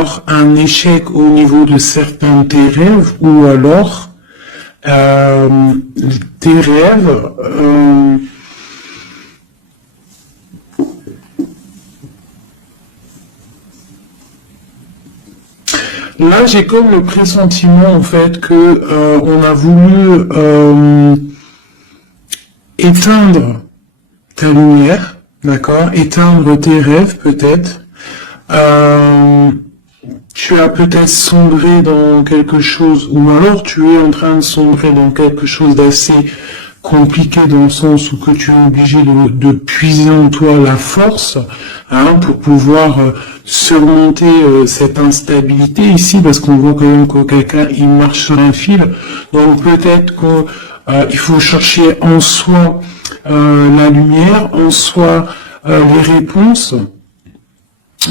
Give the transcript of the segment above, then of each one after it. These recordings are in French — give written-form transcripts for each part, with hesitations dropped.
alors un échec au niveau de certains de tes rêves, ou alors tes rêves là j'ai comme le pressentiment en fait que on a voulu éteindre ta lumière, d'accord, éteindre tes rêves peut-être. Tu as peut-être sombré dans quelque chose, ou alors tu es en train de sombrer dans quelque chose d'assez compliqué dans le sens où que tu es obligé de puiser en toi la force pour pouvoir surmonter cette instabilité ici, parce qu'on voit quand même que quelqu'un il marche sur un fil. Donc peut-être qu'il faut chercher en soi la lumière, en soi les réponses.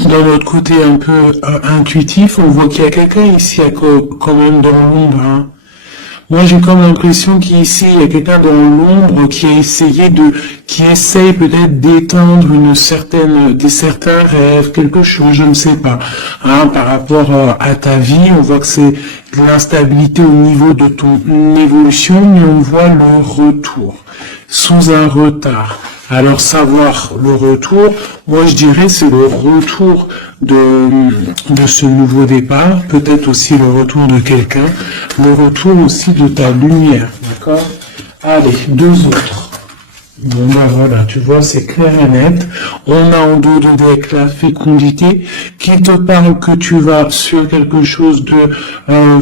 Dans notre côté un peu intuitif, on voit qu'il y a quelqu'un ici quand même dans l'ombre. Moi, j'ai comme l'impression qu'ici, il y a quelqu'un dans l'ombre qui a essayé qui essaye peut-être d'éteindre certains rêves, quelque chose, je ne sais pas. Par rapport à ta vie, on voit que c'est de l'instabilité au niveau de ton évolution, mais on voit le retour, sous un retard. Alors savoir le retour, moi je dirais c'est le retour de ce nouveau départ, peut-être aussi le retour de quelqu'un, le retour aussi de ta lumière, d'accord? Allez, deux autres. Bon ben voilà, tu vois, c'est clair et net. On a en dos de deck la fécondité qui te parle que tu vas sur quelque chose de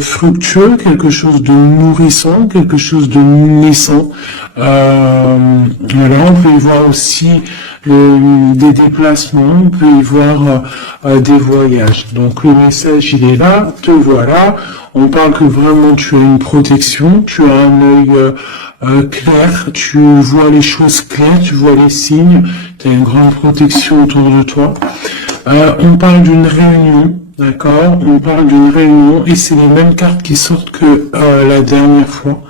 fructueux, quelque chose de nourrissant, quelque chose de naissant. Voilà, on peut y voir aussi des déplacements, on peut y voir des voyages. Donc le message il est là, te voilà. On parle que vraiment tu as une protection, tu as un œil clair, tu vois les choses claires, tu vois les signes, tu as une grande protection autour de toi. On parle d'une réunion, d'accord? On parle d'une réunion et c'est les mêmes cartes qui sortent que la dernière fois.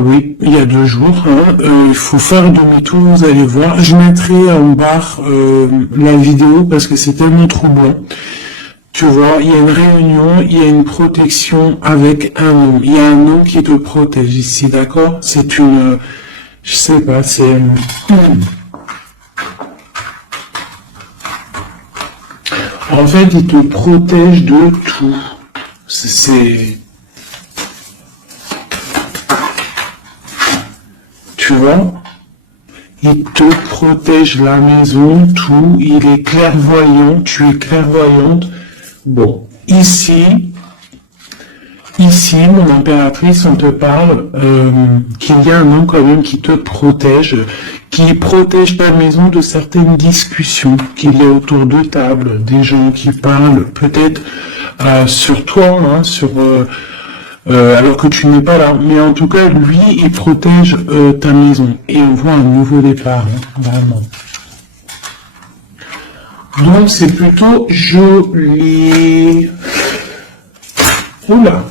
Oui, il y a 2 jours. Il faut faire demi-tour, vous allez voir. Je mettrai en barre la vidéo parce que c'est tellement troublant. Tu vois, il y a une réunion, il y a une protection avec un homme. Il y a un homme qui te protège ici, d'accord? C'est une... je sais pas, c'est... En fait, il te protège de tout. C'est... Tu vois? Il te protège la maison, tout. Il est clairvoyant, tu es clairvoyante. Bon, ici, mon impératrice, on te parle qu'il y a un homme quand même qui te protège, qui protège ta maison de certaines discussions qu'il y a autour de table, des gens qui parlent peut-être sur toi, alors que tu n'es pas là. Mais en tout cas, lui, il protège ta maison. Et on voit un nouveau départ, vraiment. Donc c'est plutôt joli. Oula.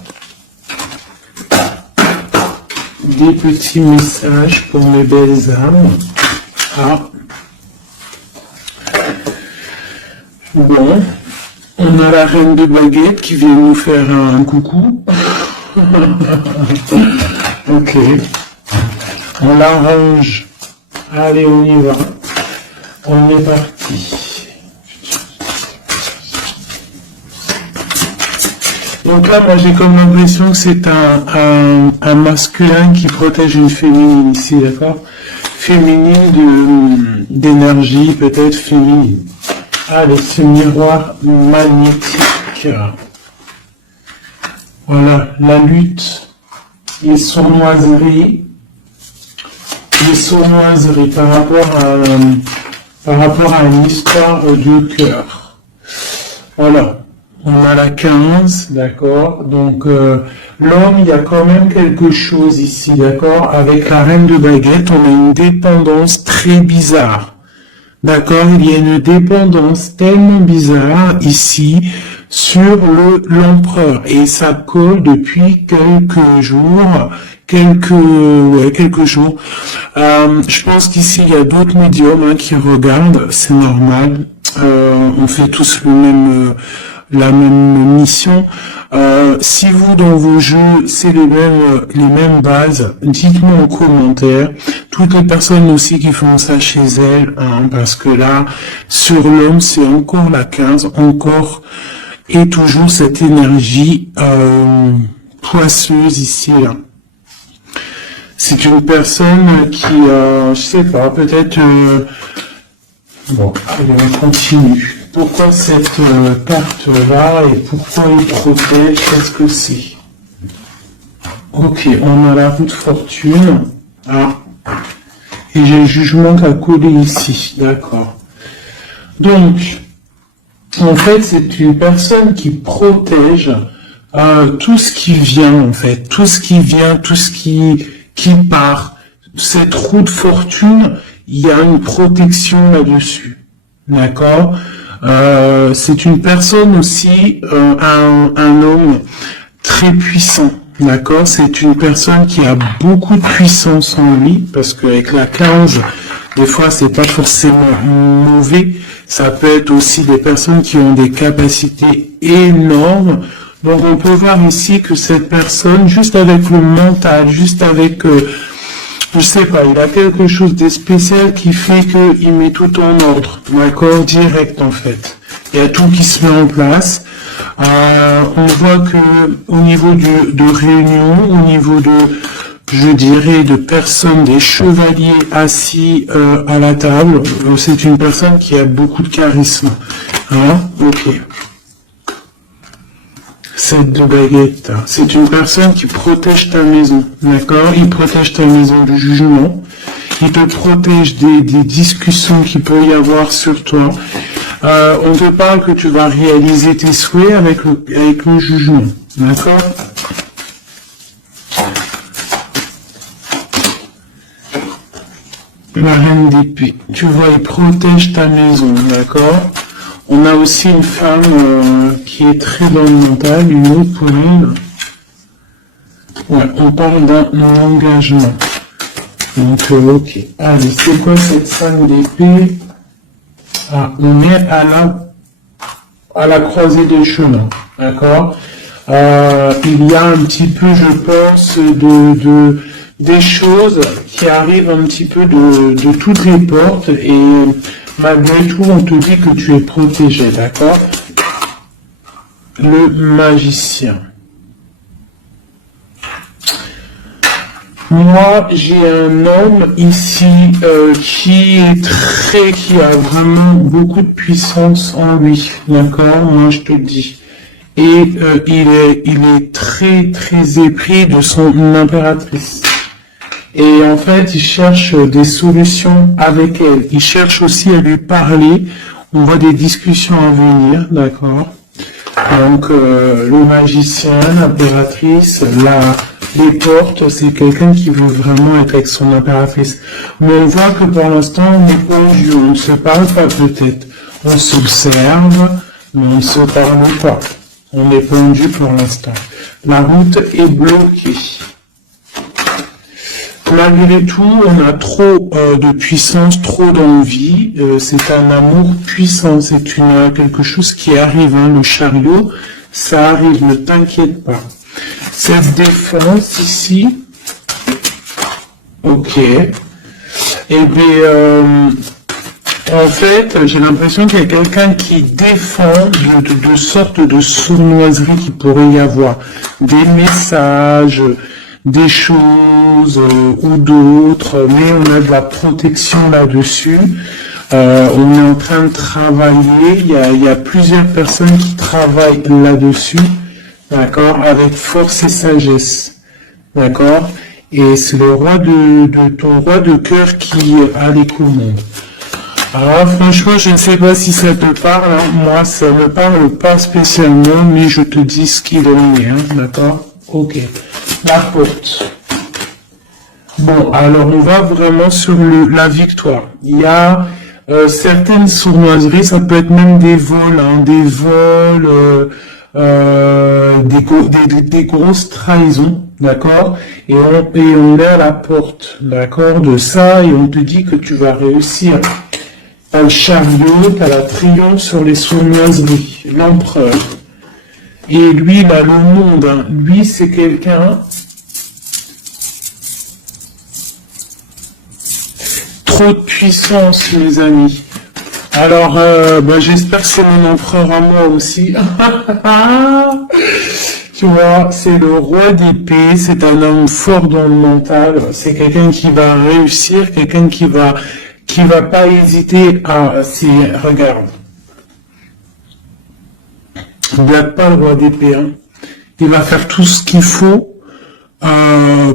Des petits messages pour mes belles âmes. Bon. On a la reine de baguette qui vient nous faire un coucou. Ok. On l'arrange. Allez, on y va. On est parti. Donc là, moi, j'ai comme l'impression que c'est un masculin qui protège une féminine ici, d'accord? Féminine d'énergie, peut-être féminine. Allez, ce miroir magnétique. Voilà, la lutte, les sournoiseries par rapport à une histoire de cœur. Voilà. On a la 15, d'accord? Donc, l'homme, il y a quand même quelque chose ici, d'accord? Avec la reine de baguette, on a une dépendance très bizarre. D'accord? Il y a une dépendance tellement bizarre ici sur l'empereur. Et ça colle depuis quelques jours. Quelques jours. Je pense qu'ici, il y a d'autres médiums qui regardent. C'est normal. On fait tous le même... la même mission. Si vous, dans vos jeux, c'est les mêmes bases, dites-moi en commentaire. Toutes les personnes aussi qui font ça chez elles, hein, parce que là, sur l'homme, c'est encore la 15, encore et toujours cette énergie poisseuse ici, là. C'est une personne qui, je sais pas, peut-être... bon, allez, on continue. Pourquoi cette carte-là et pourquoi il protège? Qu'est-ce que c'est? Ok, on a la roue de fortune. Ah. Et j'ai le jugement qui a collé ici. D'accord. Donc, en fait, c'est une personne qui protège tout ce qui vient, en fait. Tout ce qui vient, tout ce qui part. Cette roue de fortune, il y a une protection là-dessus. D'accord? C'est une personne aussi, un homme très puissant. D'accord? C'est une personne qui a beaucoup de puissance en lui, parce qu'avec la 15, des fois, c'est pas forcément mauvais. Ça peut être aussi des personnes qui ont des capacités énormes. Donc, on peut voir ici que cette personne, juste avec le mental, juste avec, je sais pas, il a quelque chose de spécial qui fait qu'il met tout en ordre. D'accord? Direct, en fait. Il y a tout qui se met en place. On voit que au niveau de réunion, au niveau de, je dirais, de personnes, des chevaliers assis à la table, c'est une personne qui a beaucoup de charisme. Hein? Ok. 7 de baguette. C'est une personne qui protège ta maison. D'accord? Il protège ta maison du jugement. Il te protège des discussions qu'il peut y avoir sur toi. On te parle que tu vas réaliser tes souhaits avec le jugement. D'accord? La reine d'épée. Tu vois, il protège ta maison. D'accord? On a aussi une femme qui est très dans le mental, une autre pour elle. Ouais, on parle d'un engagement. Donc, ok. Allez, c'est quoi cette 5 d'épée? Ah, on est à la croisée des chemins, d'accord? Il y a un petit peu, je pense, des choses qui arrivent un petit peu de toutes les portes et malgré tout, on te dit que tu es protégé, d'accord? Le magicien. Moi, j'ai un homme ici qui a vraiment beaucoup de puissance en lui, d'accord? Moi, je te le dis. Et il est très très épris de son impératrice. Et en fait, il cherche des solutions avec elle. Il cherche aussi à lui parler. On voit des discussions à venir, d'accord? Donc, le magicien, l'impératrice, les portes, c'est quelqu'un qui veut vraiment être avec son impératrice. Mais on voit que pour l'instant, on est pendu, on ne se parle pas peut-être. On s'observe, mais on ne se parle pas. On est pendu pour l'instant. La route est bloquée. Malgré tout, on a trop de puissance, trop d'envie. C'est un amour puissant, c'est quelque chose qui arrive. Hein, le chariot, ça arrive, ne t'inquiète pas. Cette défense ici, ok. Et bien, en fait, j'ai l'impression qu'il y a quelqu'un qui défend de sortes de sournoiseries qu'il pourrait y avoir. Des messages, des choses ou d'autres, mais on a de la protection là-dessus. On est en train de travailler, il y a plusieurs personnes qui travaillent là-dessus, d'accord, avec force et sagesse, d'accord, et c'est le roi ton roi de cœur qui a les commandes. Alors franchement, je ne sais pas si ça te parle, hein. Moi ça me parle pas spécialement, mais je te dis ce qu'il en est, hein, d'accord. Ok, la porte. Bon, alors on va vraiment sur la victoire. Il y a certaines sournoiseries, ça peut être même des vols, hein, des grosses trahisons, d'accord, et on est à la porte, d'accord, de ça, et on te dit que tu vas réussir. T'as le chariot, t'as la triomphe sur les sournoiseries, l'empereur. Et lui, il a le monde. Hein. Lui, c'est quelqu'un... Trop de puissance, mes amis. Alors, j'espère que c'est mon empereur à moi aussi. Tu vois, c'est le roi d'épée, c'est un homme fort dans le mental, c'est quelqu'un qui va réussir, quelqu'un qui va pas hésiter à... Regarde. Il n'a pas le roi d'épée, hein. Il va faire tout ce qu'il faut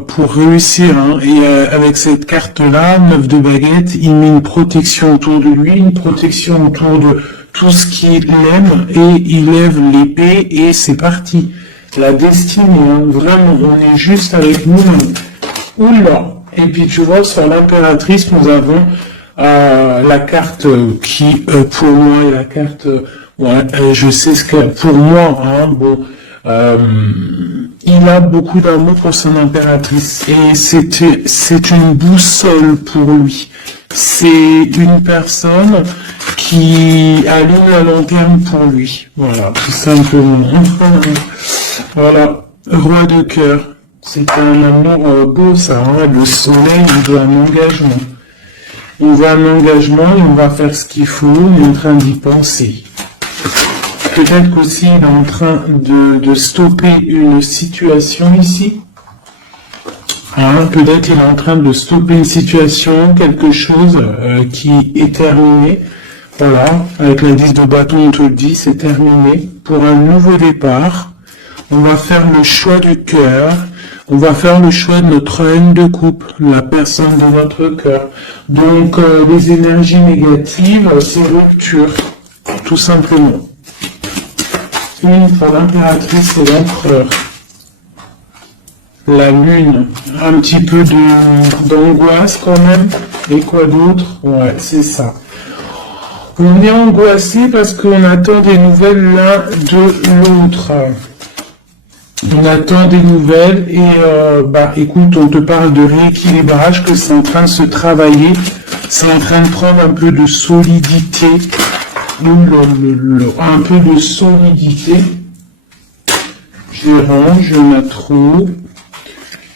pour réussir, hein. Et avec cette carte-là, 9 de baguette, il met une protection autour de lui, une protection autour de tout ce qu'il aime, et il lève l'épée, et c'est parti. La destinée, hein. Vraiment, on est juste avec nous. Oula. Et puis tu vois, sur l'impératrice, nous avons la carte qui, pour moi, est la carte... je sais ce que... Pour moi, hein, bon... il a beaucoup d'amour pour son impératrice et c'est une boussole pour lui. C'est une personne qui allume la lanterne pour lui. Voilà, tout simplement. Voilà, roi de cœur. C'est un amour beau, ça. Hein. Le soleil, il veut un engagement. Il veut un engagement et on va faire ce qu'il faut. On est en train d'y penser. Peut-être qu'aussi il est en train de stopper une situation ici. Hein, peut-être qu'il est en train de stopper une situation, quelque chose qui est terminé. Voilà, avec l'indice de bâton, on te le dit, c'est terminé. Pour un nouveau départ, on va faire le choix du cœur. On va faire le choix de notre haine de coupe, la personne de notre cœur. Donc, les énergies négatives, c'est rupture, tout simplement. Une pour l'impératrice et l'empereur. La lune, un petit peu d'angoisse quand même. Et quoi d'autre? Ouais, c'est ça. On est angoissé parce qu'on attend des nouvelles l'un de l'autre. On attend des nouvelles et écoute, on te parle de rééquilibrage, que c'est en train de se travailler. C'est en train de prendre un peu de solidité. Un peu de solidité. Je range, il y en a trop.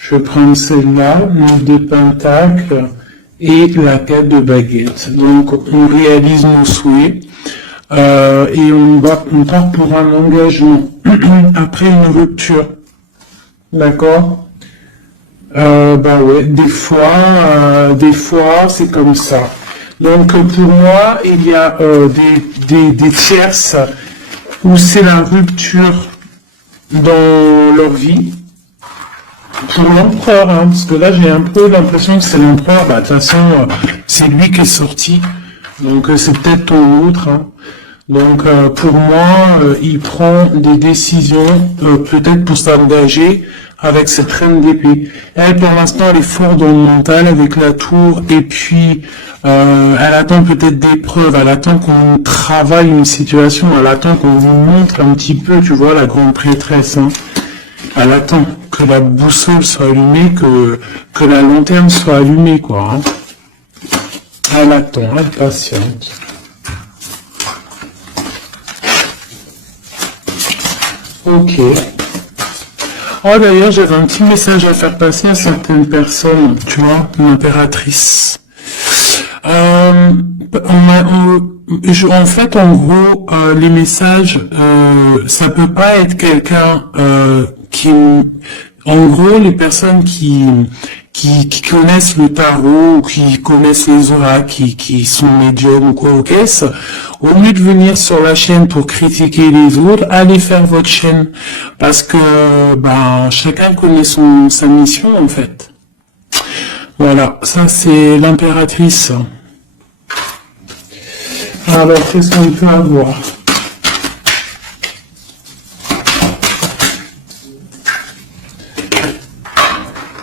Je vais prendre celle-là, le de pentacle et la 4 de baguette. Donc on réalise nos souhaits et on part pour un engagement après une rupture. D'accord? Ouais, des fois c'est comme ça. Donc pour moi, il y a des tierces où c'est la rupture dans leur vie. Pour l'empereur, hein, parce que là j'ai un peu l'impression que c'est l'empereur, de toute façon c'est lui qui est sorti, donc c'est peut-être ton autre. Hein. Donc pour moi, il prend des décisions peut-être pour s'engager avec cette reine d'épée. Elle pour l'instant elle est forte dans le mental avec la tour et puis elle attend peut-être des preuves, elle attend qu'on travaille une situation, elle attend qu'on vous montre un petit peu, tu vois, la grande prêtresse. Hein. Elle attend que la boussole soit allumée, que la lanterne soit allumée, quoi. Hein. Elle attend, elle patiente. Ok. Oh d'ailleurs, j'avais un petit message à faire passer à certaines personnes, tu vois, l'impératrice. En fait, en gros, les messages, ça peut pas être quelqu'un qui, en gros, les personnes qui connaissent le tarot, ou qui connaissent les oracles, qui sont médiums ou quoi au caisse, au lieu de venir sur la chaîne pour critiquer les autres, allez faire votre chaîne, parce que chacun connaît sa mission en fait. Voilà, ça c'est l'impératrice. Alors, qu'est-ce qu'on peut avoir?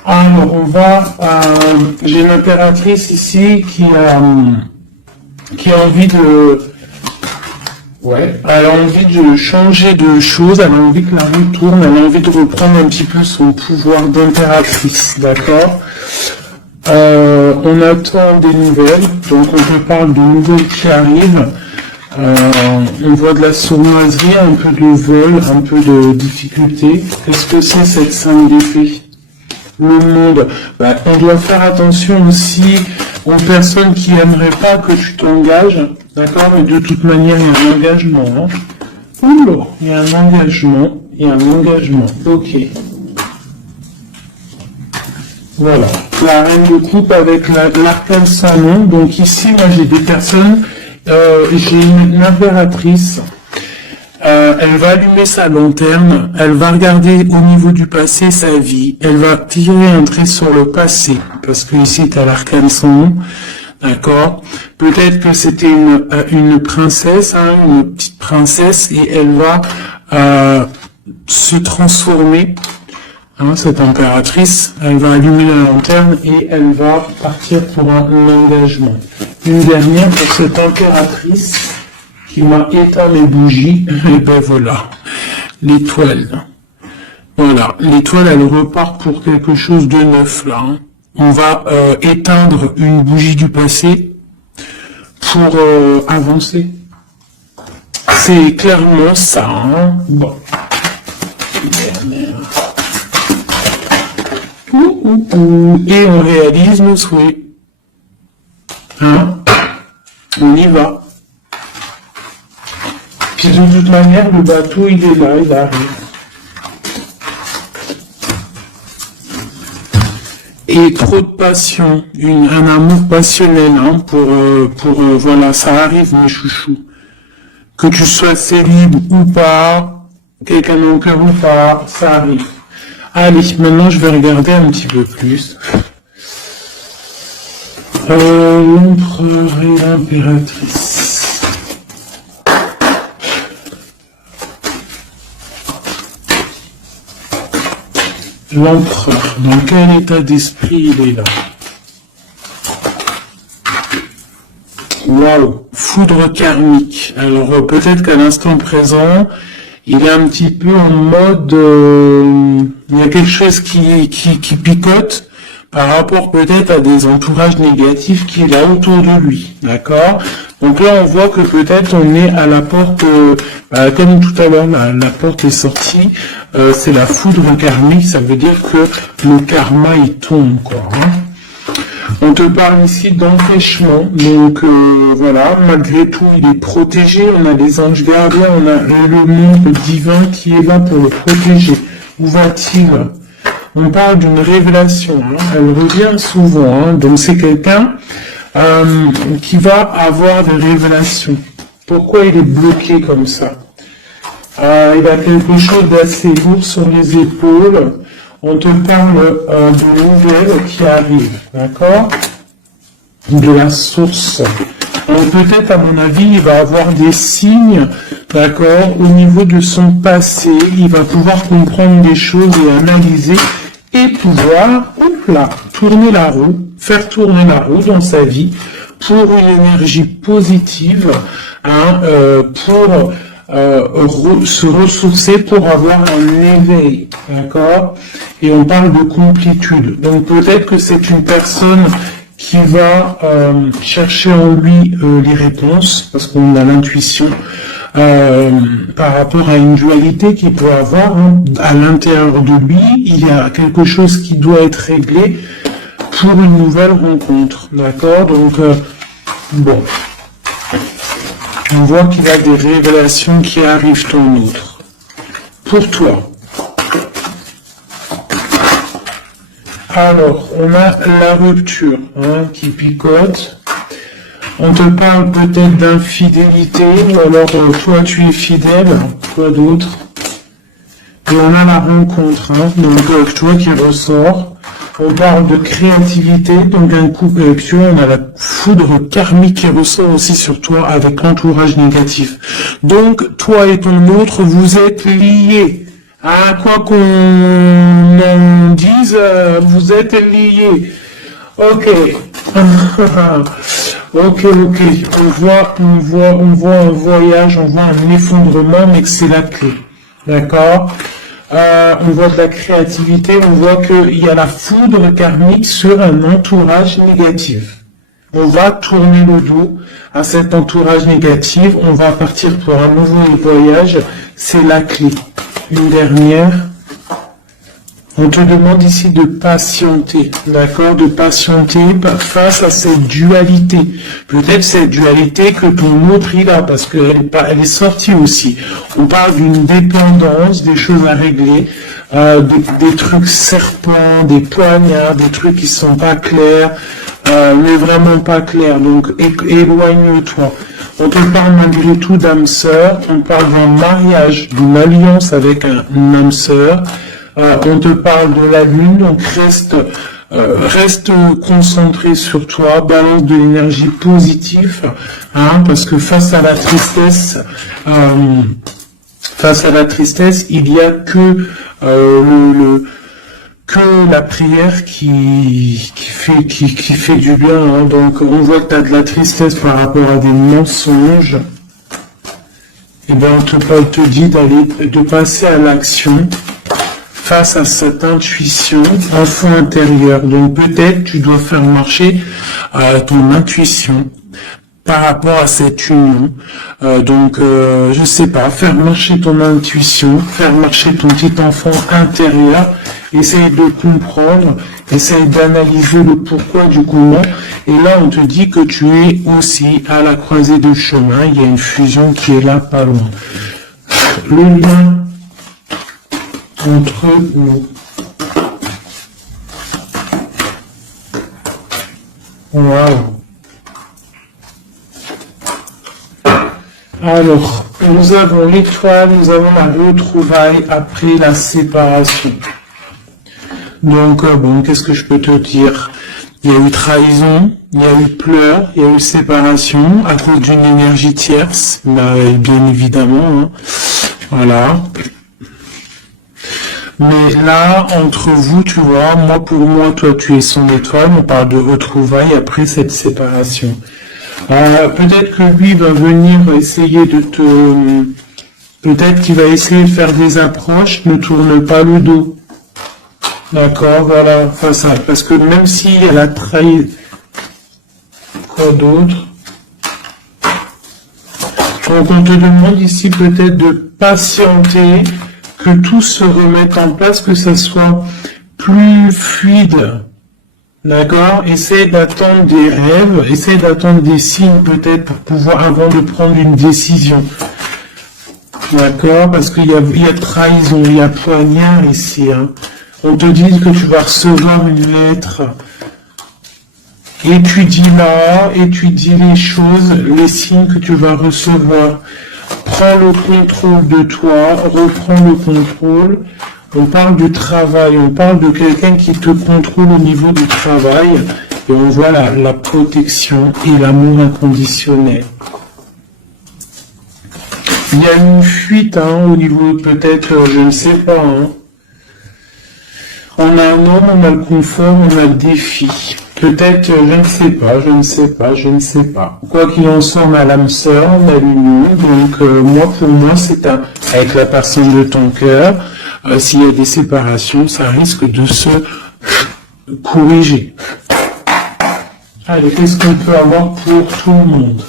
Alors, on va... j'ai une impératrice ici qui a envie de... Ouais, elle a envie de changer de choses, elle a envie que la roue tourne, elle a envie de reprendre un petit peu son pouvoir d'impératrice, d'accord? On attend des nouvelles, donc on te parle de nouvelles qui arrivent. On voit de la sournoiserie, un peu de vol, un peu de difficulté. Qu'est-ce que c'est cette 5 d'épée? Le monde. Bah, on doit faire attention aussi aux personnes qui aimeraient pas que tu t'engages, d'accord? Mais de toute manière, il y a un engagement. Hein. Oula, il y a un engagement. Il y a un engagement. Ok. Voilà. La reine de coupe avec l'arcane sans nom. Donc ici, moi, j'ai des personnes. J'ai une impératrice. Elle va allumer sa lanterne, elle va regarder au niveau du passé sa vie, elle va tirer un trait sur le passé, parce que ici tu as l'arcane sans nom, d'accord? Peut-être que c'était une princesse, hein, une petite princesse, et elle va se transformer, hein, cette impératrice, elle va allumer la lanterne et elle va partir pour un engagement. Une dernière pour cette impératrice qui m'a éteint les bougies, et ben voilà, l'étoile. Voilà, l'étoile, elle repart pour quelque chose de neuf, là. Hein. On va éteindre une bougie du passé pour avancer. C'est clairement ça, hein. Bon. Et on réalise nos souhaits. Hein? On y va. Puis de toute manière, le bateau, il est là, il arrive. Et trop de passion, un amour passionnel, hein, voilà, ça arrive, mes chouchous. Que tu sois célib ou pas, quelqu'un dans le cœur ou pas, ça arrive. Allez, maintenant, je vais regarder un petit peu plus. L'empereur et l'impératrice. L'empereur, dans quel état d'esprit il est là? Waouh, foudre karmique. Alors peut-être qu'à l'instant présent, il est un petit peu en mode, il y a quelque chose qui picote par rapport peut-être à des entourages négatifs qu'il a autour de lui, d'accord? Donc là, on voit que peut-être on est à la porte, comme tout à l'heure, la porte est sortie, c'est la foudre karmique, ça veut dire que le karma, il tombe, quoi. Hein. On te parle ici d'empêchement, donc voilà, malgré tout, il est protégé, on a les anges gardiens, on a le monde divin qui est là pour le protéger. Où va-t-il? On parle d'une révélation, hein. Elle revient souvent, hein. Donc c'est quelqu'un qui va avoir des révélations. Pourquoi il est bloqué comme ça? Il a quelque chose d'assez lourd sur les épaules. On te parle de nouvelles qui arrivent, d'accord? De la source. Donc peut-être, à mon avis, il va avoir des signes, d'accord, au niveau de son passé. Il va pouvoir comprendre des choses et analyser et pouvoir, tourner la roue, faire tourner la roue dans sa vie pour une énergie positive, hein, pour se ressourcer, pour avoir un éveil, d'accord? Et on parle de complétude. Donc peut-être que c'est une personne qui va chercher en lui les réponses, parce qu'on a l'intuition, par rapport à une dualité qu'il peut avoir, hein. À l'intérieur de lui, il y a quelque chose qui doit être réglé pour une nouvelle rencontre, d'accord? Donc, bon, on voit qu'il y a des révélations qui arrivent ton autre. Pour toi. Alors, on a la rupture, hein, qui picote. On te parle peut-être d'infidélité, ou alors toi tu es fidèle, toi d'autre. Et on a la rencontre, hein, donc toi qui ressort. On parle de créativité, donc un couple avec toi, on a la foudre karmique qui ressort aussi sur toi avec l'entourage négatif. Donc, toi et ton autre, vous êtes liés. À quoi qu'on en dise, vous êtes liés. Ok. Ok. On voit un voyage, on voit un effondrement, mais que c'est la clé. D'accord? On voit de la créativité, on voit qu'il y a la foudre karmique sur un entourage négatif. on va tourner le dos à cet entourage négatif, on va partir pour un nouveau voyage, c'est la clé. Une dernière. On te demande ici de patienter, d'accord, de patienter face à cette dualité. Peut-être cette dualité que ton autre il a, parce elle est sortie aussi. On parle d'une dépendance, des choses à régler, des trucs serpents, des poignards, des trucs qui sont pas clairs, mais vraiment pas clairs. Donc éloigne-toi. On te parle malgré tout d'âme sœur, on parle d'un mariage, d'une alliance avec un âme sœur. On te parle de la lune, donc reste concentré sur toi, balance de l'énergie positive, hein, parce que face à la tristesse, il y a que la prière qui fait du bien. Hein. Donc on voit que tu as de la tristesse par rapport à des mensonges. Et bien on te dit de passer à l'action. Face à cette intuition, enfant intérieur. Donc peut-être tu dois faire marcher ton intuition par rapport à cette union. Je sais pas, faire marcher ton intuition, faire marcher ton petit enfant intérieur, essaye de comprendre, essaye d'analyser le pourquoi du comment. Et là, on te dit que tu es aussi à la croisée de chemin. Il y a une fusion qui est là, pas loin. Le lien entre nous. Wow. Alors, nous avons l'étoile, nous avons la retrouvaille après la séparation. Donc, qu'est-ce que je peux te dire? Il y a eu trahison, il y a eu pleurs, il y a eu séparation à cause d'une énergie tierce, bien évidemment. Hein. Voilà. Mais là, entre vous, tu vois, pour moi, toi, tu es son étoile, on parle de retrouvailles après cette séparation. Peut-être que lui va venir essayer peut-être qu'il va essayer de faire des approches, ne tourne pas le dos. D'accord, voilà, face à... Parce que même si elle a trahi... Quoi d'autre? Donc on te demande ici peut-être de patienter, que tout se remette en place, que ça soit plus fluide. D'accord? Essaye d'attendre des rêves, essaye d'attendre des signes peut-être pour pouvoir, avant de prendre une décision. D'accord? Parce qu'il y a trahison, il y a poignard ici. Hein. On te dit que tu vas recevoir une lettre. Étudie-la, étudie les choses, les signes que tu vas recevoir. Prends le contrôle de toi, reprends le contrôle. On parle du travail, on parle de quelqu'un qui te contrôle au niveau du travail. Et on voit la protection et l'amour inconditionnel. Il y a une fuite au niveau peut-être, je ne sais pas. Hein. On a un homme, on a le confort, on a le défi. Peut-être, je ne sais pas. Quoi qu'il en soit, on a l'âme sœur, on a l'union. Donc, pour moi, c'est avec la personne de ton cœur. S'il y a des séparations, ça risque de se corriger. Allez, qu'est-ce qu'on peut avoir pour tout le monde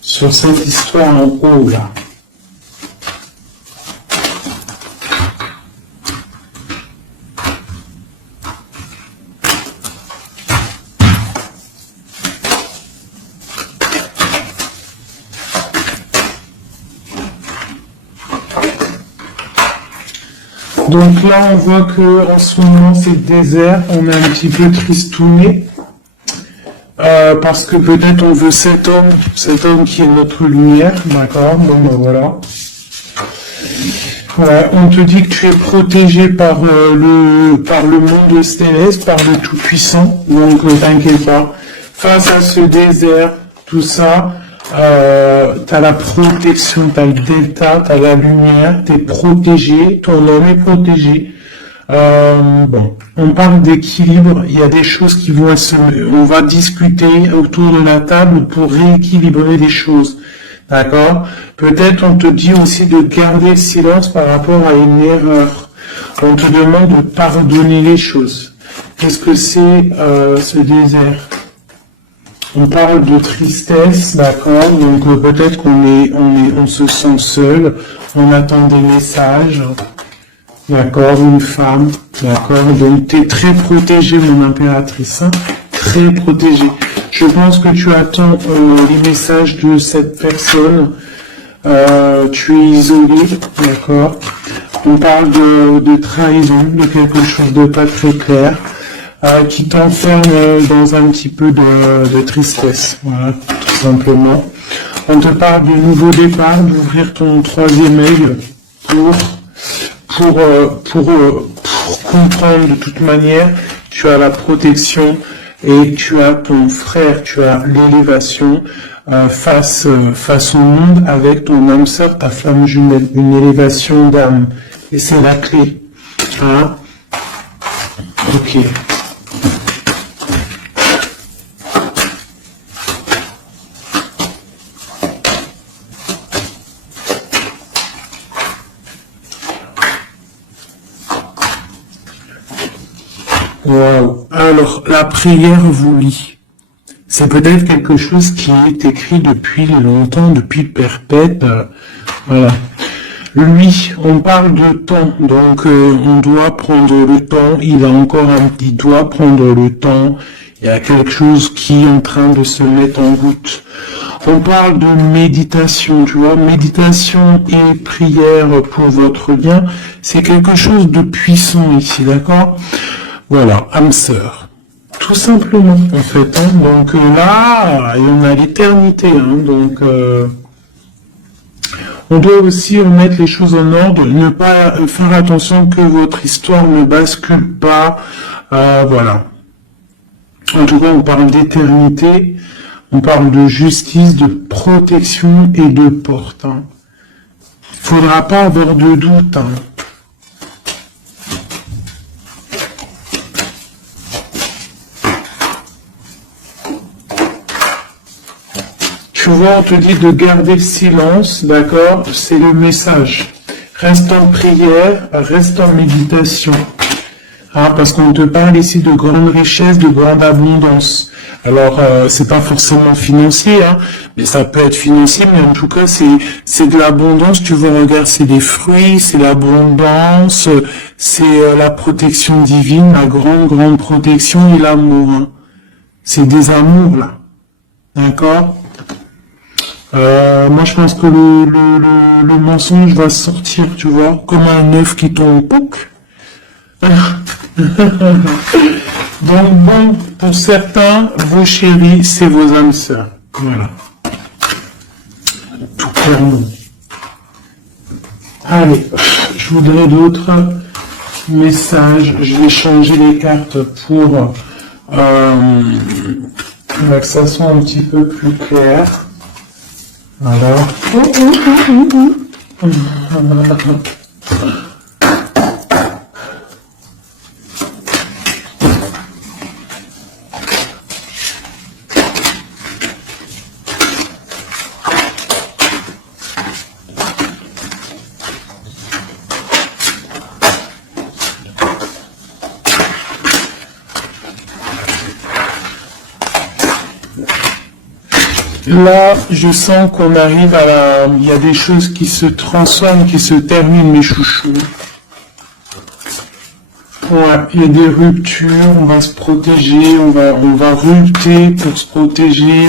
sur cette histoire en haut, là? Donc là, on voit que en ce moment, c'est le désert. On est un petit peu tristouné. Parce que peut-être on veut cet homme qui est notre lumière. D'accord? Bon, voilà. Ouais, on te dit que tu es protégé par le monde céleste, par le Tout-Puissant. Donc, ne t'inquiète pas. Face à ce désert, tout ça, t'as la protection, t'as le delta, t'as la lumière, t'es protégé, ton homme est protégé. On parle d'équilibre, il y a des choses qui vont on va discuter autour de la table pour rééquilibrer les choses. D'accord? Peut-être on te dit aussi de garder le silence par rapport à une erreur. On te demande de pardonner les choses. Qu'est-ce que c'est ce désert? On parle de tristesse, d'accord? Donc peut-être on se sent seul, on attend des messages, d'accord? Une femme, d'accord? Donc tu es très protégée, mon impératrice, hein? Très protégée. Je pense que tu attends les messages de cette personne. Tu es isolé, d'accord? On parle de trahison, de quelque chose de pas très clair. Qui t'enferme dans un petit peu de tristesse, voilà, tout simplement. On te parle de nouveau départ, d'ouvrir ton troisième œil pour comprendre de toute manière, tu as la protection et tu as ton frère, tu as l'élévation face au monde avec ton âme sœur, ta flamme jumelle, une élévation d'âme. Et c'est la clé. Hein? Ok. Wow. Alors, la prière vous lie. C'est peut-être quelque chose qui est écrit depuis longtemps, depuis perpète. Voilà. Lui, on parle de temps, donc on doit prendre le temps. Il doit prendre le temps. Il y a quelque chose qui est en train de se mettre en route. On parle de méditation, tu vois, méditation et prière pour votre bien. C'est quelque chose de puissant ici, d'accord? Voilà, âme sœur. Tout simplement, en fait. Hein. Donc là, il y en a l'éternité. Hein. Donc, on doit aussi remettre les choses en ordre, ne pas faire attention que votre histoire ne bascule pas. Voilà. En tout cas, on parle d'éternité, on parle de justice, de protection et de porte. Hein. Il ne faudra pas avoir de doute. Hein. Tu vois, on te dit de garder le silence, d'accord? C'est le message. Reste en prière, reste en méditation. Hein, parce qu'on te parle ici de grande richesse, de grande abondance. Alors, c'est pas forcément financier, hein, mais ça peut être financier, mais en tout cas, c'est de l'abondance. Tu vois, regarde, c'est des fruits, c'est l'abondance, c'est la protection divine, la grande protection et l'amour. Hein. C'est des amours, là. D'accord? Moi, je pense que le mensonge va sortir, tu vois, comme un œuf qui tombe, pouc. Donc bon, pour certains, vos chéris, c'est vos âmes sœurs. Voilà. Tout clairement. Allez, je voudrais d'autres messages. Je vais changer les cartes pour que ça soit un petit peu plus clair. Voilà. Là, je sens qu'on arrive à la... Il y a des choses qui se transforment, qui se terminent, mes chouchous. Ouais, il y a des ruptures, on va se protéger, on va rupter pour se protéger,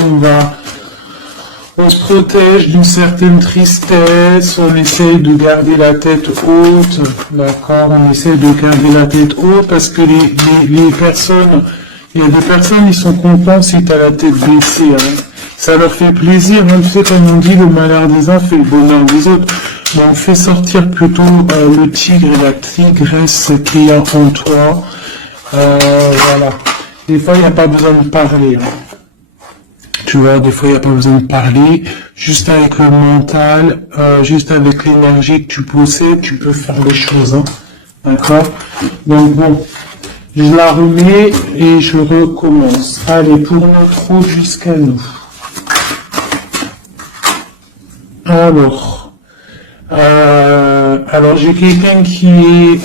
on se protège d'une certaine tristesse, on essaye de garder la tête haute, d'accord, on essaye de garder la tête haute parce que les personnes, il y a des personnes, ils sont contents si tu as la tête baissée, hein. Ça leur fait plaisir, hein. Tu sais, comme on dit, le malheur des uns fait le bonheur des autres. Donc, fais sortir plutôt le tigre et la tigresse qui est en toi. Voilà. Des fois, il n'y a pas besoin de parler. Hein. Tu vois, des fois, il n'y a pas besoin de parler. Juste avec le mental, juste avec l'énergie que tu possèdes, tu peux faire les choses. Hein. D'accord? Donc, bon. Je la remets et je recommence. Allez, pour notre route jusqu'à nous. Alors, Alors j'ai quelqu'un qui est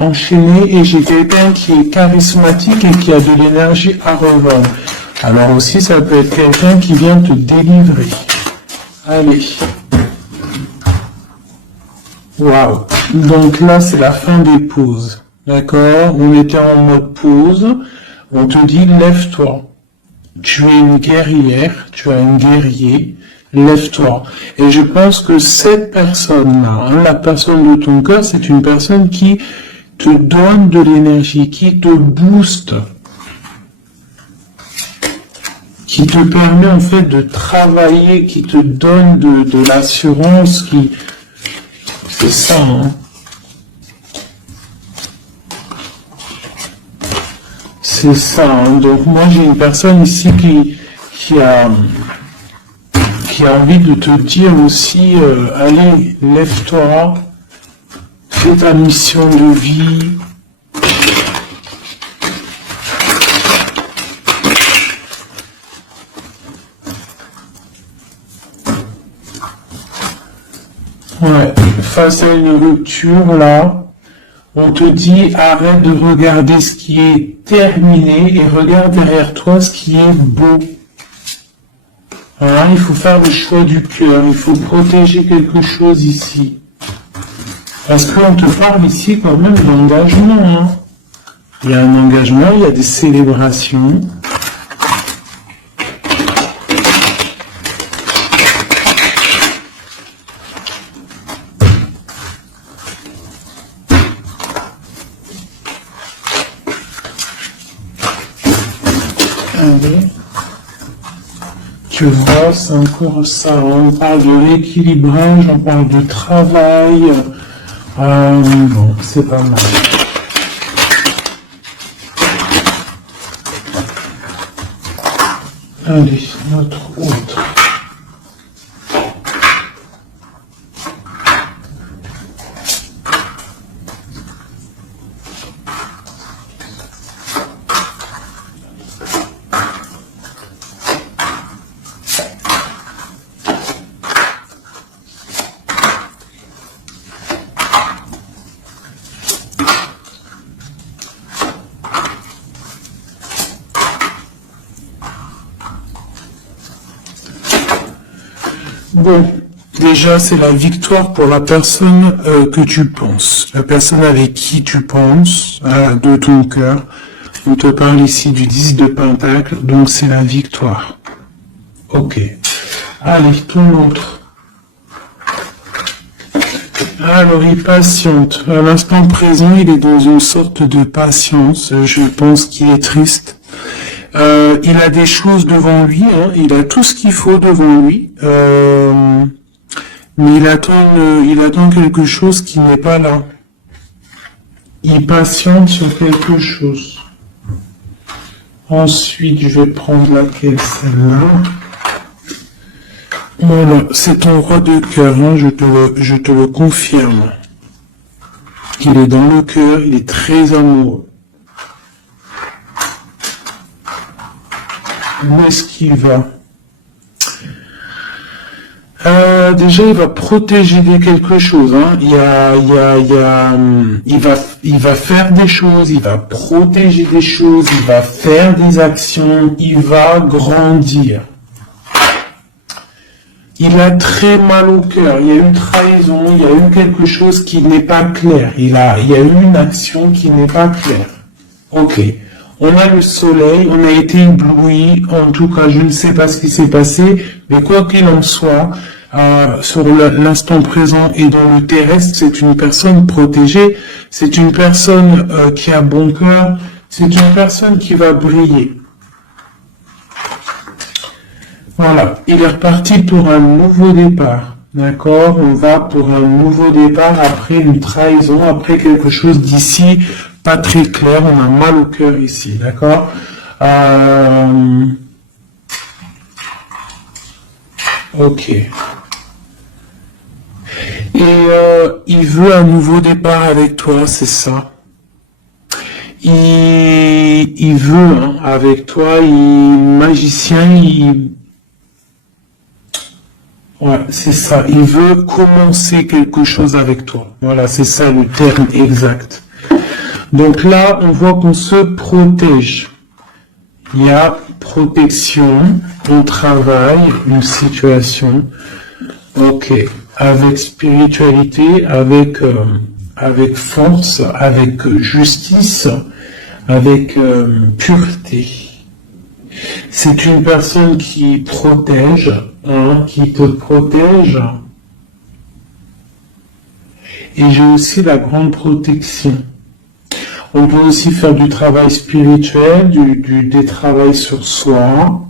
enchaîné et j'ai quelqu'un qui est charismatique et qui a de l'énergie à revendre. Alors aussi ça peut être quelqu'un qui vient te délivrer. Allez. Waouh. Donc là c'est la fin des pauses. D'accord? On était en mode pause. On te dit lève-toi. Tu es une guerrière, tu es un guerrier. Lève-toi. Et je pense que cette personne-là, hein, la personne de ton cœur, c'est une personne qui te donne de l'énergie, qui te booste, qui te permet en fait de travailler, qui te donne de l'assurance, qui... C'est ça, hein. C'est ça, hein. Donc moi j'ai une personne ici qui a envie de te dire aussi, allez, lève-toi, fais ta mission de vie. Ouais, face à une rupture, là, on te dit, arrête de regarder ce qui est terminé et regarde derrière toi ce qui est beau. Hein, il faut faire le choix du cœur, il faut protéger quelque chose ici. Parce qu'on te parle ici quand même d'engagement. Hein. Il y a un engagement, il y a des célébrations. Allez. Tu vois, c'est encore ça. On parle de rééquilibrage, on parle de travail. Bon, c'est pas mal. Allez, notre autre. Bon, déjà c'est la victoire pour la personne que tu penses, la personne avec qui tu penses, de ton cœur. On te parle ici du 10 de Pentacle, donc c'est la victoire. Ok. Allez, ton autre. Alors, il patiente. À l'instant présent, il est dans une sorte de patience. Je pense qu'il est triste. Il a des choses devant lui, hein, il a tout ce qu'il faut devant lui, mais il attend quelque chose qui n'est pas là. Il patiente sur quelque chose. Ensuite, je vais prendre laquelle, celle-là. Voilà, c'est ton roi de cœur, hein, je te le confirme. Il est dans le cœur, il est très amoureux. Où est-ce qu'il va? Déjà, il va protéger quelque chose. Hein. Il va faire des choses, il va protéger des choses, il va faire des actions, il va grandir. Il a très mal au cœur. Il y a une trahison, il y a eu quelque chose qui n'est pas clair. Il y a eu une action qui n'est pas claire. Ok. On a le soleil, on a été ébloui, en tout cas je ne sais pas ce qui s'est passé, mais quoi qu'il en soit, sur l'instant présent et dans le terrestre, c'est une personne protégée, c'est une personne qui a bon cœur, c'est une personne qui va briller. Voilà, il est reparti pour un nouveau départ, d'accord? On va pour un nouveau départ après une trahison, après quelque chose d'ici pas très clair, on a mal au cœur ici, d'accord? Ok. Et il veut un nouveau départ avec toi, c'est ça. Il veut, hein, avec toi, magicien, Ouais, c'est ça. Il veut commencer quelque chose avec toi. Voilà, c'est ça le terme exact. Donc là, on voit qu'on se protège. Il y a protection, on travaille, une situation. Ok. Avec spiritualité, avec force, avec justice, avec pureté. C'est une personne qui protège, hein, qui te protège. Et j'ai aussi la grande protection. On peut aussi faire du travail spirituel, des travail sur soi.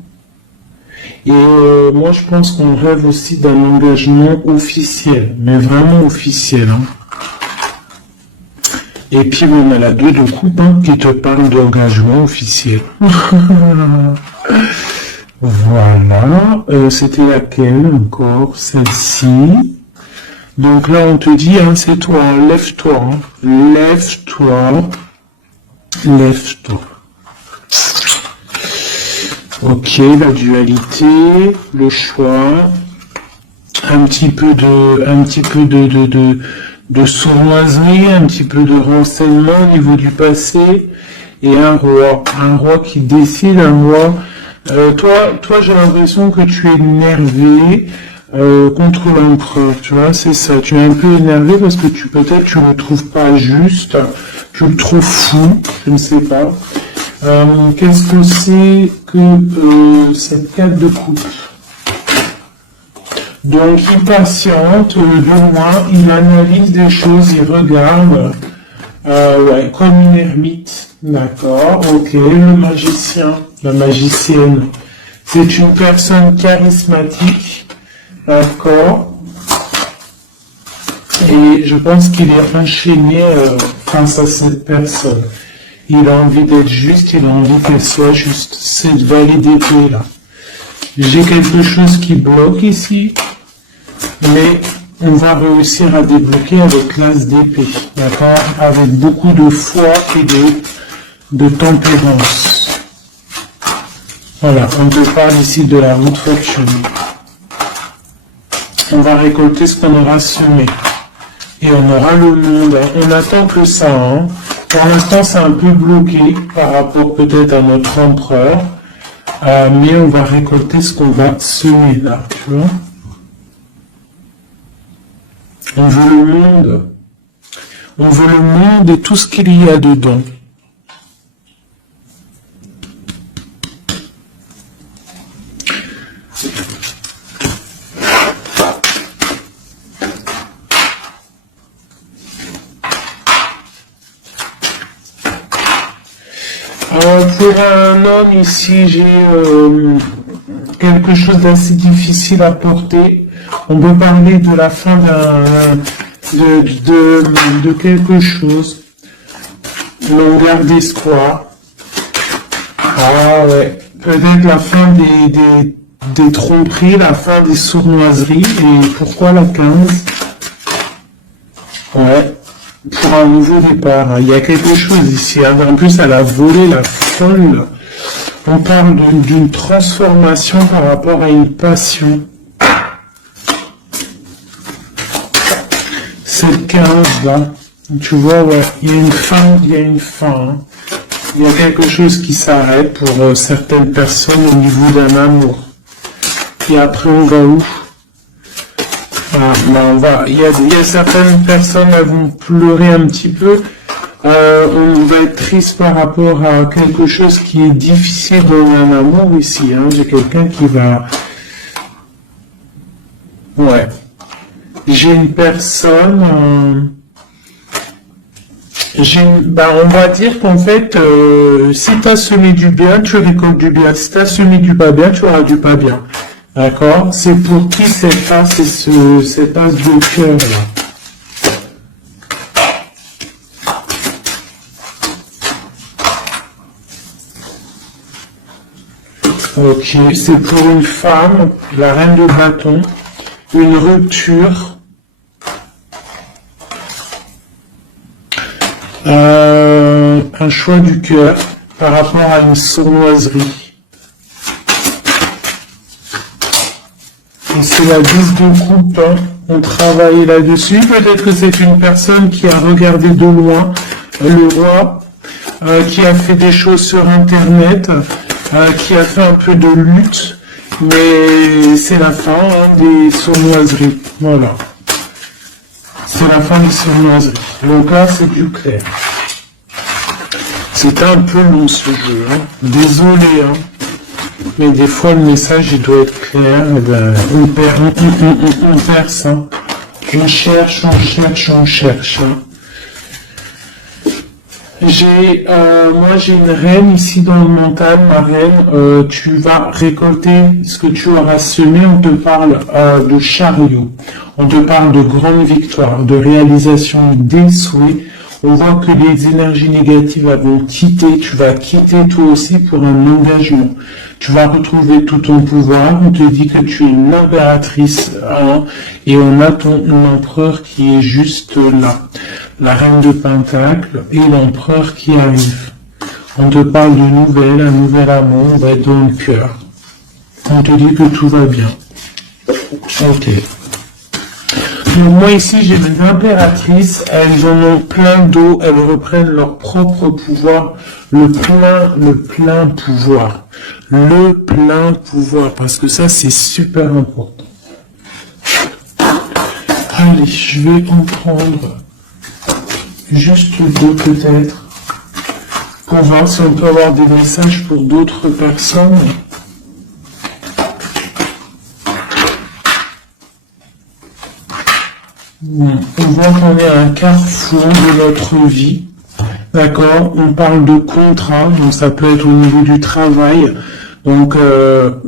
Et moi, je pense qu'on rêve aussi d'un engagement officiel, mais vraiment officiel. Hein. Et puis, on a la 2 de coupe hein, qui te parle d'engagement officiel. Voilà. C'était laquelle encore? Celle-ci. Donc là, on te dit, hein, c'est toi, hein, lève-toi. Hein. Lève-toi. Lève-toi. Ok, la dualité, le choix, un petit peu de sournoiserie, un petit peu de renseignement au niveau du passé, et un roi qui décide, un roi. Toi, j'ai l'impression que tu es énervé contre l'empereur, tu vois, c'est ça. Tu es un peu énervé parce que peut-être tu le trouves pas juste, tu le trouves fou, je ne sais pas. Qu'est-ce que c'est que cette 4 de coupe? Donc il patiente de loin, il analyse des choses, il regarde, ouais, comme une ermite, d'accord, ok, le magicien, la magicienne, c'est une personne charismatique, d'accord, et je pense qu'il est enchaîné face à cette personne. Il a envie d'être juste, il a envie qu'elle soit juste. Cette validité là. J'ai quelque chose qui bloque ici, mais on va réussir à débloquer avec l'as d'épée, d'accord? Avec beaucoup de foi et de tempérance. Voilà, on te parle ici de la route fortune. On va récolter ce qu'on aura semé. Et on aura le monde. On attend que ça, hein. Pour l'instant, c'est un peu bloqué par rapport peut-être à notre empereur, mais on va récolter ce qu'on va semer là, tu vois. On veut le monde. On veut le monde et tout ce qu'il y a dedans. Pour un homme ici, j'ai quelque chose d'assez difficile à porter. On peut parler de la fin de quelque chose. Longueur d'espoir. Ah ouais. Peut-être la fin des tromperies, la fin des sournoiseries. Et pourquoi la 15? Ouais. Pour un nouveau départ. Il y a quelque chose ici. En plus, elle a volé la folle. On parle d'une transformation par rapport à une passion. Cette 15 là, tu vois, ouais, il y a une fin, il y a une fin. Hein. Il y a quelque chose qui s'arrête pour certaines personnes au niveau d'un amour. Et après, on va où? Il y a certaines personnes qui vont pleurer un petit peu. On va être triste par rapport à quelque chose qui est difficile dans un amour ici. Hein. J'ai quelqu'un qui va... Ouais. J'ai une personne... on va dire qu'en fait, si tu as semé du bien, tu récoltes du bien. Si tu as semé du pas bien, tu auras du pas bien. D'accord? C'est pour qui cette as et cet as de cœur là? Ok, c'est pour une femme, la reine de bâton, une rupture, un choix du cœur par rapport à une sournoiserie. Et c'est la 10 de coupe, hein. On travaille là-dessus. Peut-être que c'est une personne qui a regardé de loin le roi, qui a fait des choses sur Internet, qui a fait un peu de lutte, mais c'est la fin, hein, des sournoiseries. Voilà. C'est la fin des sournoiseries. Donc là, c'est plus clair. C'est un peu long ce jeu, hein. Désolé, hein. Mais des fois, le message, il doit être clair. Et ben, on perd ça. On cherche, on cherche, on cherche. Hein. Moi j'ai une reine ici dans le mental, ma reine, tu vas récolter ce que tu auras semé, on te parle de chariot, on te parle de grande victoire, de réalisation des souhaits, on voit que les énergies négatives vont quitter, tu vas quitter toi aussi pour un engagement, tu vas retrouver tout ton pouvoir, on te dit que tu es une impératrice, hein, et on a ton empereur qui est juste là. La reine de Pentacle et l'empereur qui arrive. On te parle de nouvelles, un nouvel amour, on va être dans le cœur. On te dit que tout va bien. Ok. Donc moi ici j'ai des impératrices, elles en ont plein d'eau, elles reprennent leur propre pouvoir, le plein pouvoir. Le plein pouvoir, parce que ça c'est super important. Allez, je vais en prendre juste deux peut-être, pour voir si on peut avoir des messages pour d'autres personnes. On voit qu'on est à un carrefour de notre vie, d'accord? On parle de contrat, donc ça peut être au niveau du travail, donc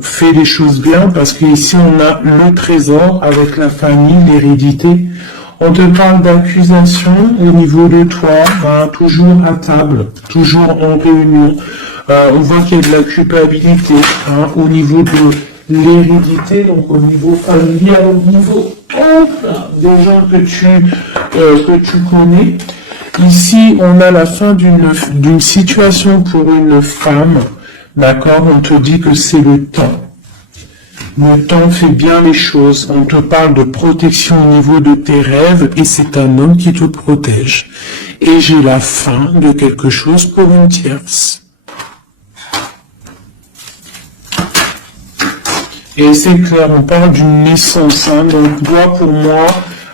fais les choses bien, parce qu'ici on a le trésor avec la famille, l'hérédité. On te parle d'accusation au niveau de toi, hein, toujours à table, toujours en réunion. On voit qu'il y a de la culpabilité, hein, au niveau de l'hérédité, donc au niveau familial, au niveau des gens que tu connais. Ici, on a la fin d'une situation pour une femme, d'accord? On te dit que c'est le temps. Le temps fait bien les choses. On te parle de protection au niveau de tes rêves et c'est un homme qui te protège. Et j'ai la fin de quelque chose pour une tierce. Et c'est clair, on parle d'une naissance. Hein, donc toi pour moi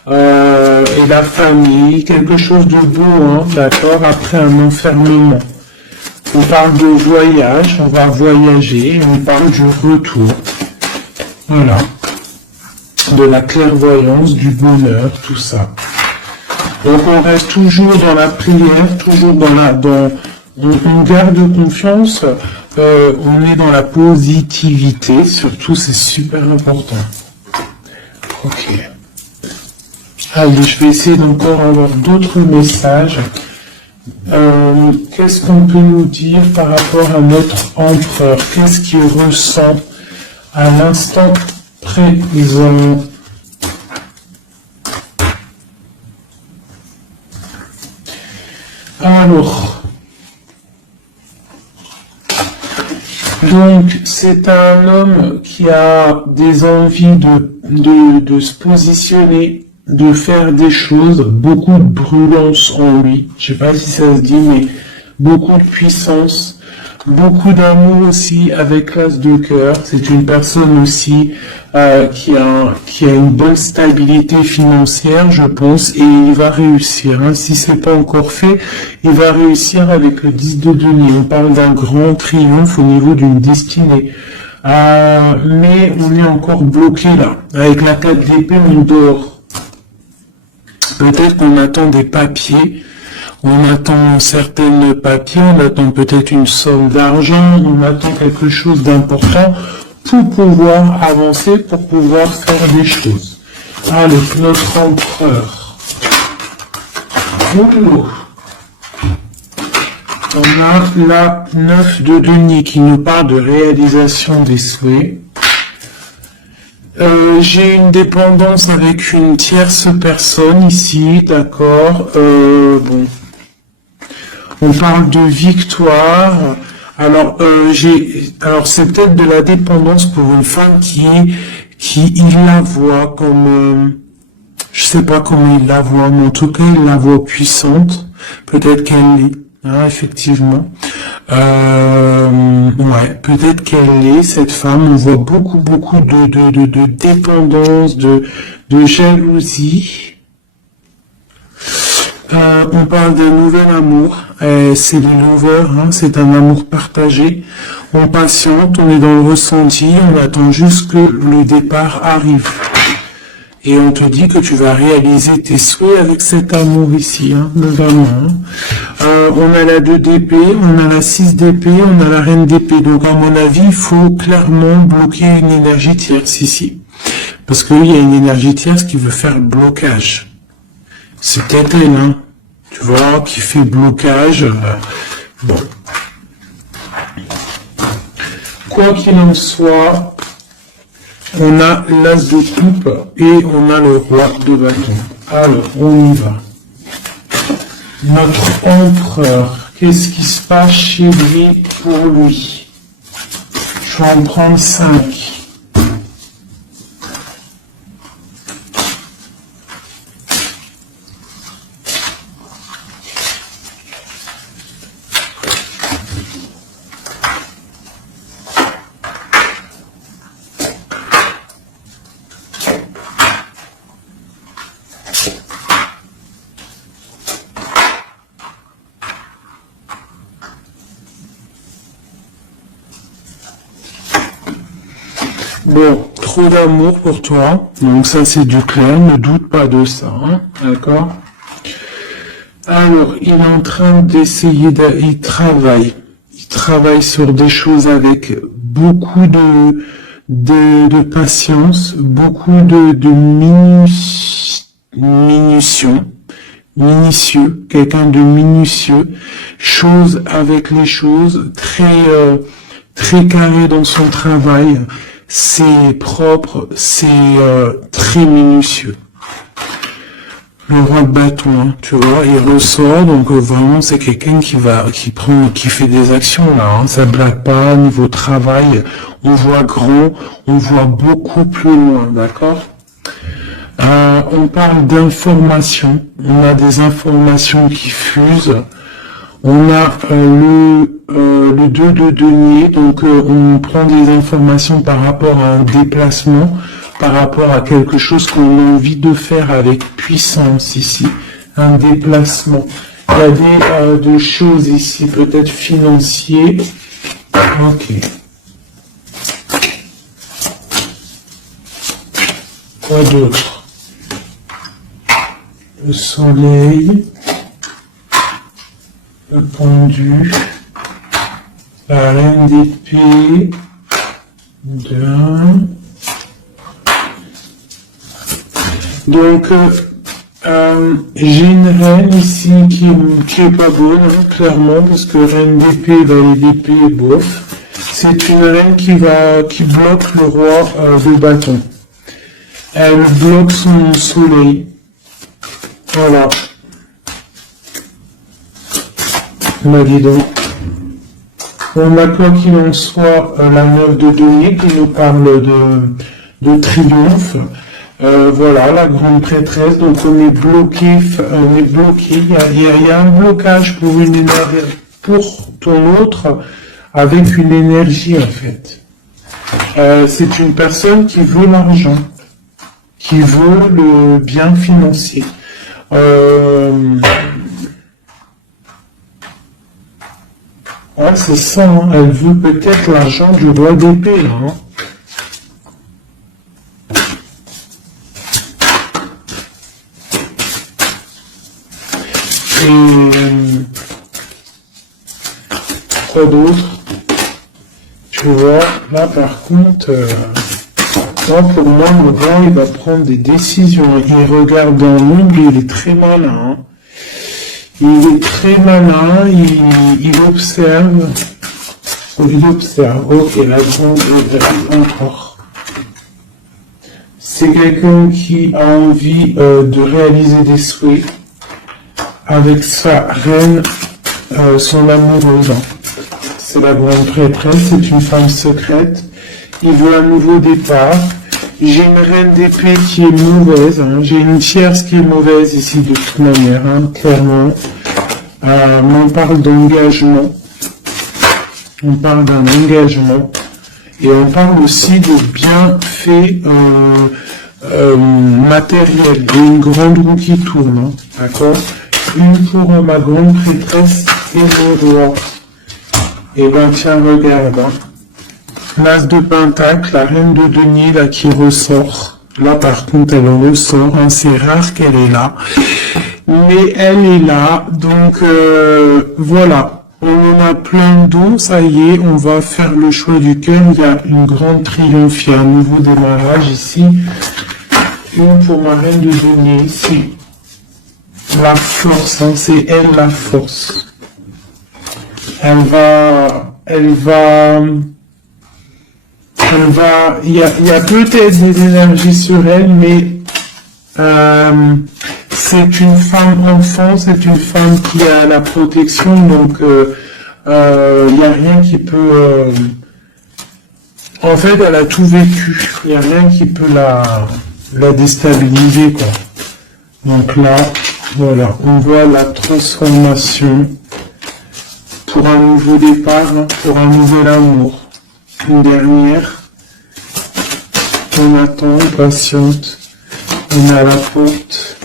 et la famille, quelque chose de beau, hein, d'accord, après un enfermement. On parle de voyage, on va voyager, on parle du retour. Voilà, de la clairvoyance, du bonheur, tout ça. Donc on reste toujours dans la prière, toujours on garde confiance, on est dans la positivité, surtout c'est super important. Ok. Allez, je vais essayer d'encore avoir d'autres messages. Qu'est-ce qu'on peut nous dire par rapport à notre empereur? Qu'est-ce qu'il ressent à l'instant présent? Alors, donc c'est un homme qui a des envies de se positionner, de faire des choses, beaucoup de brûlance en lui, je sais pas si ça se dit, mais beaucoup de puissance. Beaucoup d'amour aussi avec l'as de cœur. C'est une personne aussi qui a une bonne stabilité financière, je pense, et il va réussir. Hein. Si c'est pas encore fait, il va réussir avec le 10 de denier. On parle d'un grand triomphe au niveau d'une destinée. Mais on est encore bloqué là. Avec la 4 d'épée, on dort. Peut-être qu'on attend des papiers. On attend certains papiers, on attend peut-être une somme d'argent, on attend quelque chose d'important pour pouvoir avancer, pour pouvoir faire des choses. Allez, notre empereur. On a la 9 de denier qui nous parle de réalisation des souhaits. J'ai une dépendance avec une tierce personne ici, d'accord. Bon. On parle de victoire. Alors c'est peut-être de la dépendance pour une femme il la voit comme, je sais pas comment il la voit, mais en tout cas, il la voit puissante. Peut-être qu'elle l'est, hein, effectivement. Ouais, peut-être qu'elle l'est, cette femme. On voit beaucoup de dépendance, de jalousie. On parle d'un nouvel amour, c'est les lovers, hein, c'est un amour partagé. On patiente, on est dans le ressenti, on attend juste que le départ arrive. Et on te dit que tu vas réaliser tes souhaits avec cet amour ici, hein, notamment. Hein. On a la 2 d'épée, on a la 6 d'épée, on a la reine d'épée. Donc à mon avis, il faut clairement bloquer une énergie tierce ici. Parce qu'il y a une énergie tierce qui veut faire blocage. C'est peut-être elle, hein, tu vois, qui fait blocage. Bon. Quoi qu'il en soit, on a l'as de coupe et on a le roi de bâton. Alors, on y va. Notre empereur, qu'est-ce qui se passe chez lui pour lui? Je vais en prendre 5. Bon, trop d'amour pour toi, donc ça c'est du clair, ne doute pas de ça, hein, d'accord? Alors, il est en train d'essayer, il travaille sur des choses avec beaucoup de patience, beaucoup de minutieux, quelqu'un de minutieux, chose avec les choses, très carré dans son travail. C'est propre, c'est très minutieux. Le roi de bâton, hein, tu vois, il ressort, donc vraiment c'est quelqu'un qui fait des actions là, hein, ça blague pas, niveau travail, on voit grand, on voit beaucoup plus loin, d'accord? On parle d'informations, on a des informations qui fusent. On a le 2 de denier, donc on prend des informations par rapport à un déplacement, par rapport à quelque chose qu'on a envie de faire avec puissance ici, un déplacement. Il y a des choses ici, peut-être financiers. Ok. Quoi d'autre? Le soleil. Le pendu, la reine d'épée, 2. Donc, j'ai une reine ici qui est pas bonne, hein, clairement, parce que reine d'épée, valet d'épée, bof. C'est une reine qui bloque le roi de bâton. Elle bloque son soleil. Voilà. Bah dis donc. On a quoi qu'il en soit la 9 de denier qui nous parle de triomphe. Voilà, la grande prêtresse. Donc on est bloqué. Il y a un blocage pour une énergie, pour ton autre, avec une énergie en fait. C'est une personne qui veut l'argent, qui veut le bien financier. Ouais, c'est ça, hein. Elle veut peut-être l'argent du roi d'épée, là. Hein. Et quoi d'autre? Tu vois, là par contre, là, pour moi, le roi, il va prendre des décisions. Il regarde dans l'ombre, il est très malin. Hein. Il est très malin, il observe. Ok, la grande encore. C'est quelqu'un qui a envie de réaliser des souhaits avec sa reine, son amoureuse. C'est la grande prêtresse, c'est une femme secrète. Il veut un nouveau départ. J'ai une reine d'épée qui est mauvaise. Hein. J'ai une tierce qui est mauvaise ici de toute manière, hein, clairement. On parle d'engagement. On parle d'un engagement. Et on parle aussi de bienfaits matériels. Et une grande roue qui tourne. Hein, d'accord? Une pour ma grande prêtresse et le roi. Et ben tiens, regarde. Hein. L'as de pentacle, la reine de denier là qui ressort. Là par contre elle ressort, hein, c'est rare qu'elle est là. Mais elle est là, donc voilà. On en a plein d'eau, ça y est, on va faire le choix du cœur. Il y a une grande triomphe, il y a un nouveau démarrage ici. Une pour ma reine de denier ici. La force, hein, c'est elle la force. Elle va, il y a peut-être des énergies sur elle, mais c'est une femme enfant, c'est une femme qui a la protection, donc il n'y a rien qui peut... en fait, elle a tout vécu, il n'y a rien qui peut la déstabiliser, quoi. Donc là, voilà, on voit la transformation pour un nouveau départ, hein, pour un nouvel amour. Une dernière. On attend, on patiente. On est à la porte.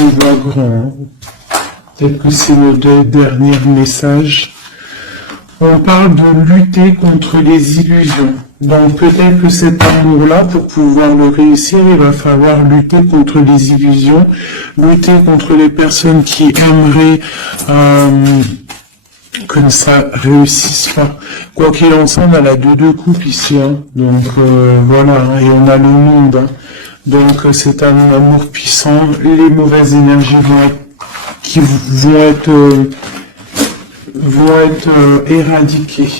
On voit grand. Peut-être que c'est le dernier message. On parle de lutter contre les illusions. Donc peut-être que cet amour-là, pour pouvoir le réussir, il va falloir lutter contre les illusions, lutter contre les personnes qui aimeraient que ça réussisse pas. Quoi qu'il en soit, on a la deux coupes ici, hein. Donc voilà, hein, et on a le monde. Hein. Donc c'est un amour puissant. Les mauvaises énergies vont être éradiquées.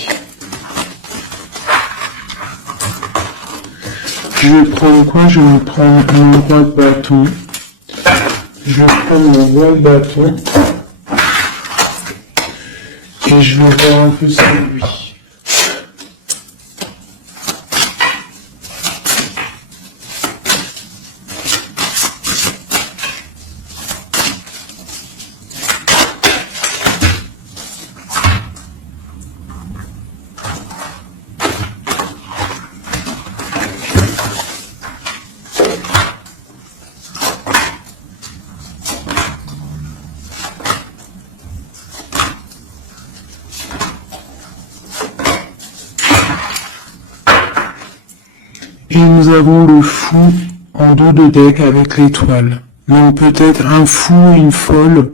Je vais prendre quoi? Je vais prendre mon roi de bâton. Je vais prendre mon roi de bâton. Et je vais voir un peu sur lui. Et nous avons le fou en dos de deck avec l'étoile. Donc peut-être un fou, une folle,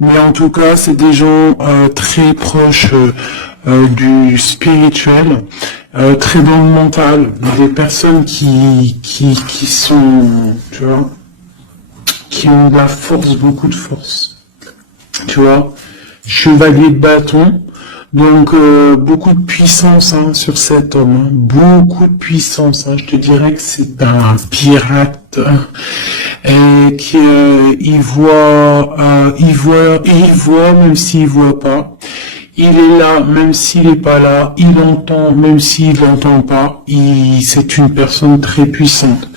mais en tout cas c'est des gens très proches du spirituel, très dans le mental, des personnes qui sont, tu vois, qui ont de la force, beaucoup de force. Tu vois, chevalier de bâton. Donc, beaucoup de puissance hein, sur cet homme, hein. Beaucoup de puissance. Hein. Je te dirais que c'est un pirate hein, et qui il voit même s'il voit pas. Il est là même s'il est pas là. Il entend même s'il n'entend pas. C'est une personne très puissante.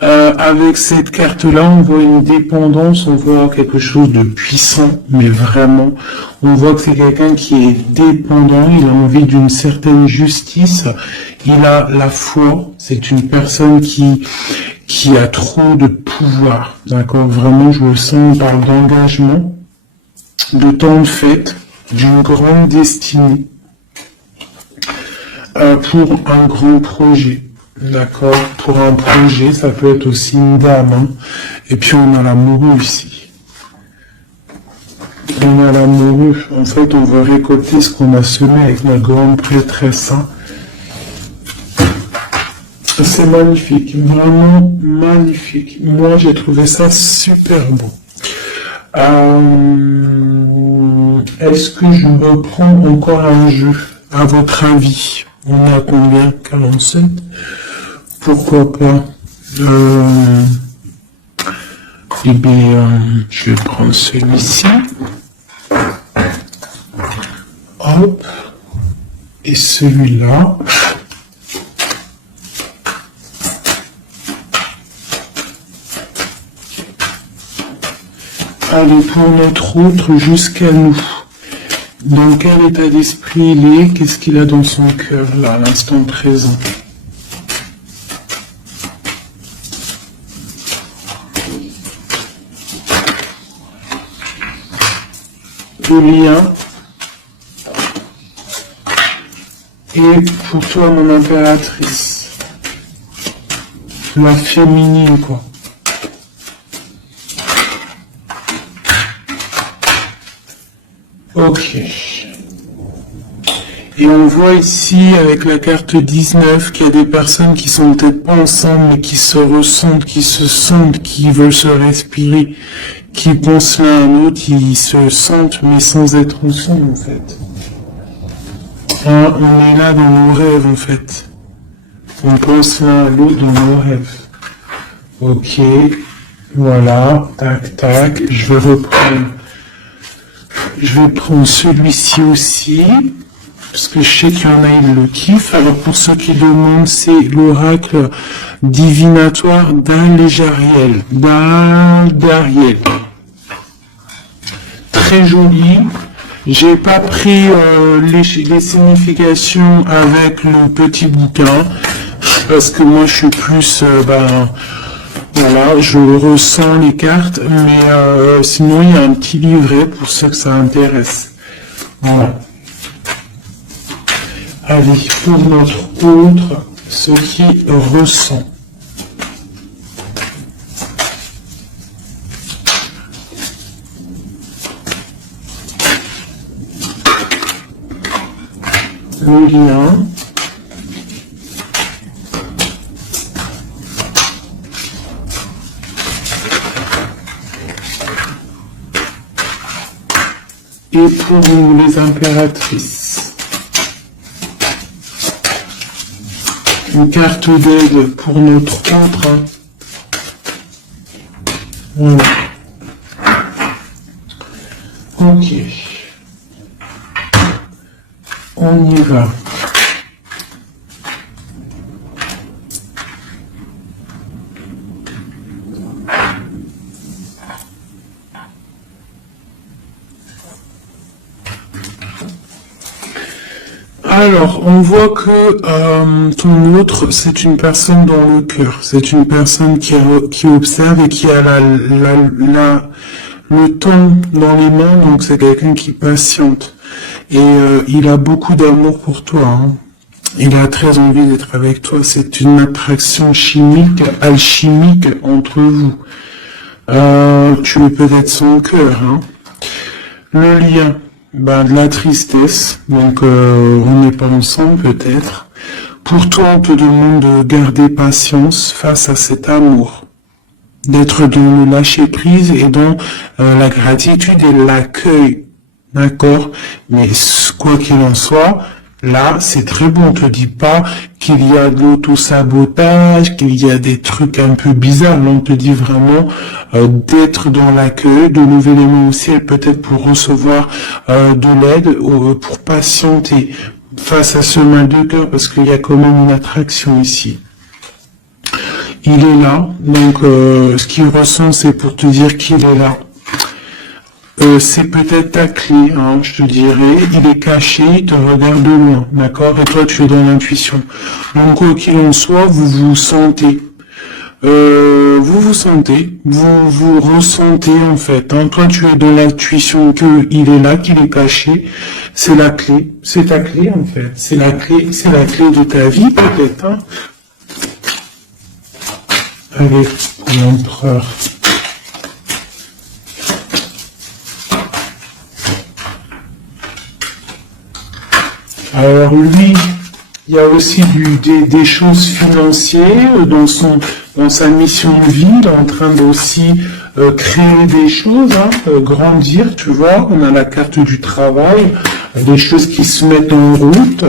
Avec cette carte-là, on voit une dépendance, on voit quelque chose de puissant, mais vraiment, on voit que c'est quelqu'un qui est dépendant, il a envie d'une certaine justice, il a la foi, c'est une personne qui a trop de pouvoir, d'accord? Vraiment, je le sens, on parle d'engagement, de temps de fête, d'une grande destinée, pour un grand projet. D'accord, pour un projet, ça peut être aussi une dame. Hein. Et puis on a l'amoureux ici. On a l'amoureux. En fait, on va récolter ce qu'on a semé avec la grande prêtresse. Hein. C'est magnifique, vraiment magnifique. Moi, j'ai trouvé ça super beau. Est-ce que je reprends encore un jeu, à votre avis? On a combien? 47? Pourquoi pas? Eh bien, je vais prendre celui-ci. Hop. Et celui-là. Allez, pour notre autre, jusqu'à nous. Dans quel état d'esprit il est? Qu'est-ce qu'il a dans son cœur, là, à l'instant présent? Le lien. Et pour toi, mon impératrice. La féminine, quoi. Ok. Et on voit ici, avec la carte 19, qu'il y a des personnes qui sont peut-être pas ensemble, mais qui se ressentent, qui se sentent, qui veulent se respirer, qui pensent l'un à l'autre, qui se sentent, mais sans être ensemble, en fait. Hein, on est là dans nos rêves, en fait. On pense l'un à l'autre dans nos rêves. Ok. Voilà. Tac, tac. Je vais prendre celui-ci aussi, parce que je sais qu'il y en a, ils le kiffent. Alors pour ceux qui demandent, c'est l'oracle divinatoire d'Al-Jariel. Très joli. J'ai pas pris les significations avec le petit bouquin, parce que moi je suis plus... voilà, je ressens les cartes, mais sinon il y a un petit livret pour ceux que ça intéresse. Voilà. Allez, pour notre autre, ce qui ressent. Le lien. Et pour nous, les impératrices, une carte d'aide pour notre autre. Voilà. Ok. On y va. Alors, on voit que ton autre, c'est une personne dans le cœur. C'est une personne qui observe et qui a le temps dans les mains, donc c'est quelqu'un qui patiente. Et il a beaucoup d'amour pour toi. Hein. Il a très envie d'être avec toi. C'est une attraction chimique, alchimique entre vous. Tu es peut-être son cœur. Hein. Le lien. De la tristesse, donc on n'est pas ensemble peut-être. Pour toi, on te demande de garder patience face à cet amour, d'être dans le lâcher-prise et dans la gratitude et l'accueil, d'accord? Mais quoi qu'il en soit, là, c'est très bon, on te dit pas qu'il y a de l'auto-sabotage, qu'il y a des trucs un peu bizarres, là, on te dit vraiment d'être dans l'accueil, de lever les mains au ciel, peut-être pour recevoir de l'aide, pour patienter face à ce mal de cœur, parce qu'il y a quand même une attraction ici. Il est là, donc ce qu'il ressent, c'est pour te dire qu'il est là. C'est peut-être ta clé, hein, je te dirais. Il est caché, il te regarde de loin, d'accord? Et toi, tu es dans l'intuition. Donc, quoi qu'il en soit, vous vous sentez. Vous vous ressentez, en fait. Hein. Toi, tu es dans l'intuition qu'il est là, qu'il est caché. C'est la clé. C'est ta clé, en fait. C'est la clé de ta vie, peut-être. Hein. Allez, l'empereur. Alors lui, il y a aussi des choses financières dans sa mission de vie, il est en train d'aussi créer des choses, hein, grandir, tu vois, on a la carte du travail, des choses qui se mettent en route,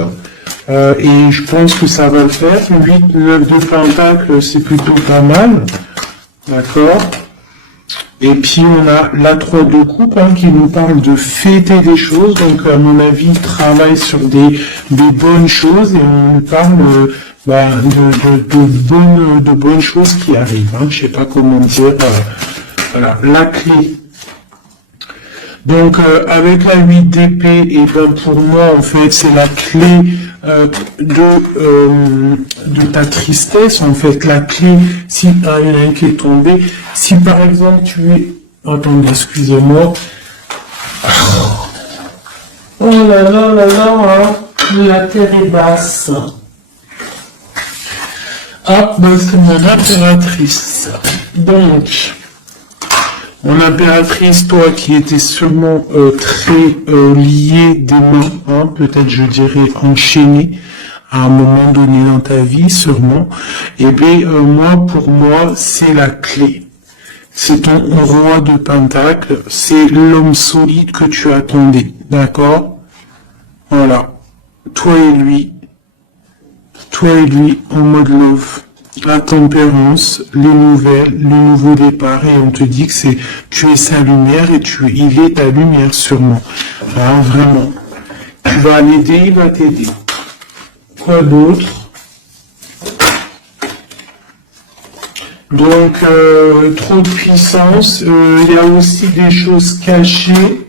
et je pense que ça va le faire. 8, 9 de Pentacle, c'est plutôt pas mal, d'accord? Et puis on a la 3 de coupe hein, qui nous parle de fêter des choses, donc à mon avis il travaille sur des bonnes choses et on nous parle de bonnes choses qui arrivent. Hein. Je sais pas comment dire. Voilà, la clé Donc avec la 8 d'épée, et ben pour moi en fait c'est la clé de ta tristesse, en fait la clé, si il y en a un qui est tombé, si par exemple tu es, attendez, excusez-moi, oh là là là là, la terre est basse. Ah, ben c'est mon impératrice. Donc, mon impératrice, toi qui étais sûrement très liée des mains, hein, peut-être je dirais enchaînée à un moment donné dans ta vie, sûrement, et bien moi, pour moi, c'est la clé. C'est ton roi de pentacle, c'est l'homme solide que tu attendais, d'accord? Voilà, toi et lui en mode love. La tempérance, les nouvelles, le nouveau départ, et on te dit que tu es sa lumière et il est ta lumière sûrement. Alors vraiment, tu vas l'aider, il va t'aider. Quoi d'autre? Donc, trop de puissance, il y a aussi des choses cachées.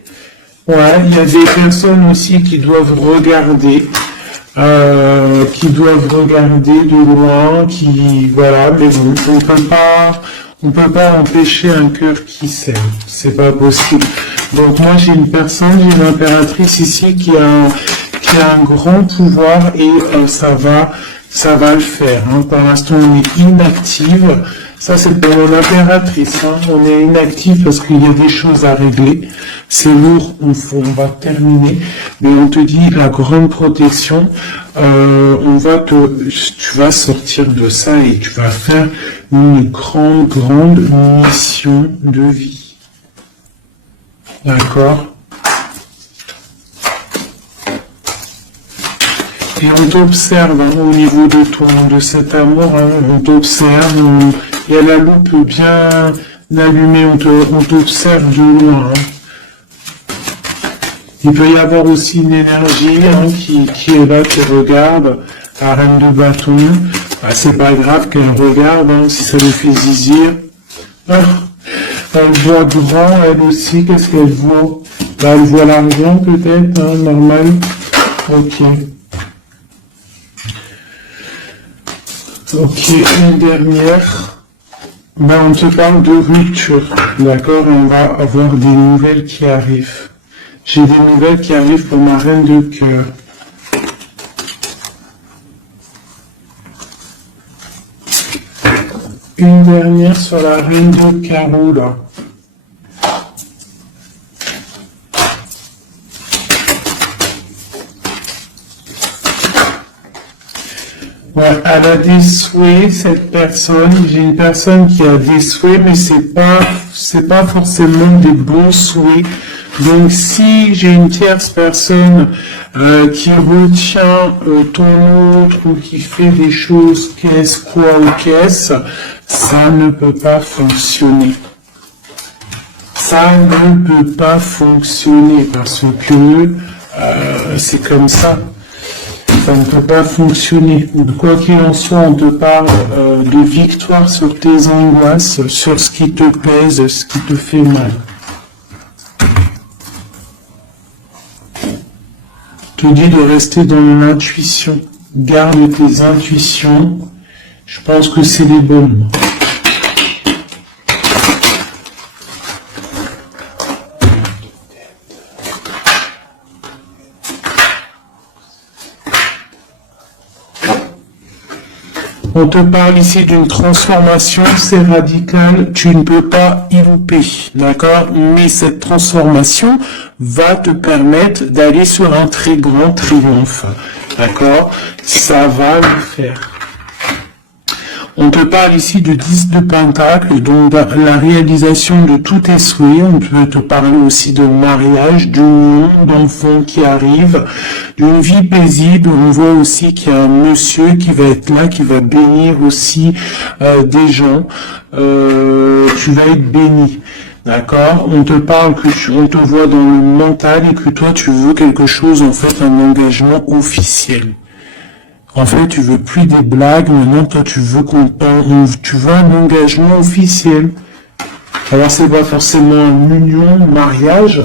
Ouais, il y a des personnes aussi qui doivent regarder. De loin, voilà, mais bon, on peut pas empêcher un cœur qui s'aime, c'est pas possible. Donc moi j'ai une impératrice ici qui a un grand pouvoir et ça va le faire. Hein. Pour l'instant on est inactive. Ça, c'est pour mon impératrice. Hein. On est inactif parce qu'il y a des choses à régler. C'est lourd, on va terminer. Mais on te dit la grande protection. Tu vas sortir de ça et tu vas faire une grande mission de vie. D'accord? Et on t'observe hein, au niveau de cet amour. Hein, on t'observe. Il y a la loupe bien allumée, on t'observe de loin. Hein. Il peut y avoir aussi une énergie hein, qui est là, qui regarde, la reine de bâton. Ah, c'est pas grave qu'elle regarde, hein, si ça lui fait zizir. Ah, elle voit grand, elle aussi, qu'est-ce qu'elle voit? Là, elle voit l'argent peut-être, hein, normal. Ok. Ok, une dernière. Ben, on te parle de rupture, d'accord? On va avoir des nouvelles qui arrivent. J'ai des nouvelles qui arrivent pour ma reine de cœur. Une dernière sur la reine de carreau, là. Ouais, elle a des souhaits, cette personne. J'ai une personne qui a des souhaits, mais c'est pas forcément des bons souhaits. Donc, si j'ai une tierce personne qui retient ton autre ou qui fait des choses qu'est-ce, quoi ou qu'est-ce, ça ne peut pas fonctionner. Ça ne peut pas fonctionner parce que c'est comme ça. Ça ne peut pas fonctionner. Quoi qu'il en soit, on te parle de victoire sur tes angoisses, sur ce qui te pèse, ce qui te fait mal. Je te dis de rester dans l'intuition. Garde tes intuitions. Je pense que c'est les bonnes. On te parle ici d'une transformation, c'est radical, tu ne peux pas y louper, d'accord? Mais cette transformation va te permettre d'aller sur un très grand triomphe, d'accord? Ça va le faire. On te parle ici de 10 de pentacle, donc la réalisation de tous tes souhaits. On peut te parler aussi de mariage, d'union, d'enfants qui arrivent, d'une vie paisible. On voit aussi qu'il y a un monsieur qui va être là, qui va bénir aussi des gens. Tu vas être béni. D'accord? On te parle on te voit dans le mental et que toi tu veux quelque chose, en fait, un engagement officiel. En fait, tu veux plus des blagues, maintenant toi tu veux un engagement officiel. Alors c'est pas forcément une union, mariage,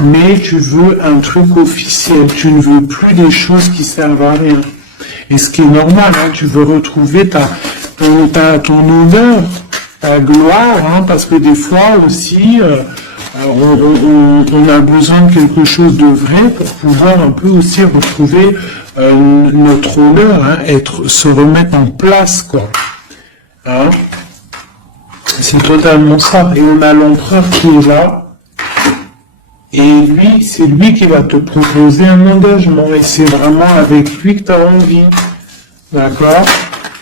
mais tu veux un truc officiel. Tu ne veux plus des choses qui servent à rien. Et ce qui est normal, hein, tu veux retrouver ton honneur, ta gloire, hein, parce que des fois aussi, on a besoin de quelque chose de vrai pour pouvoir un peu aussi retrouver notre honneur, hein, se remettre en place, quoi. Hein? C'est totalement ça. Et on a l'empereur qui est là. Et lui, c'est lui qui va te proposer un engagement. Et c'est vraiment avec lui que tu as envie. D'accord?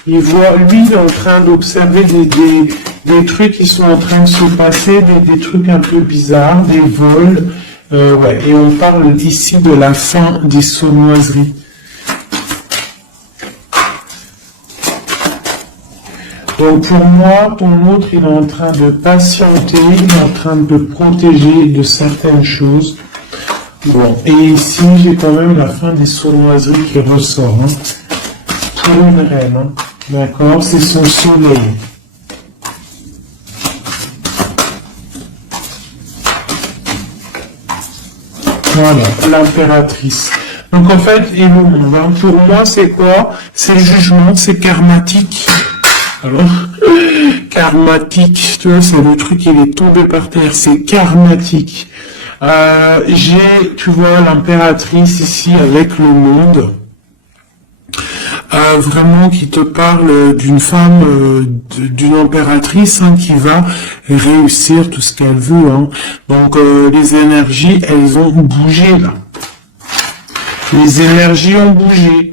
Lui, il est en train d'observer des trucs qui sont en train de se passer, des trucs un peu bizarres, des vols. Ouais. Et on parle ici de la fin des sournoiseries. Donc pour moi, ton autre, il est en train de patienter, il est en train de protéger de certaines choses. Bon, et ici, j'ai quand même la fin des sournoiseries qui ressort. Hein. Pour une reine, hein. D'accord, c'est son soleil. Voilà, l'impératrice. Donc en fait, et le monde, hein, pour moi, c'est quoi? C'est le jugement, c'est karmatique. Alors, karmatique, tu vois, c'est le truc, il est tombé par terre, c'est karmatique. Tu vois, l'impératrice ici avec le monde, vraiment qui te parle d'une femme, d'une impératrice, hein, qui va réussir tout ce qu'elle veut. Hein. Donc, les énergies, elles ont bougé, là. Les énergies ont bougé.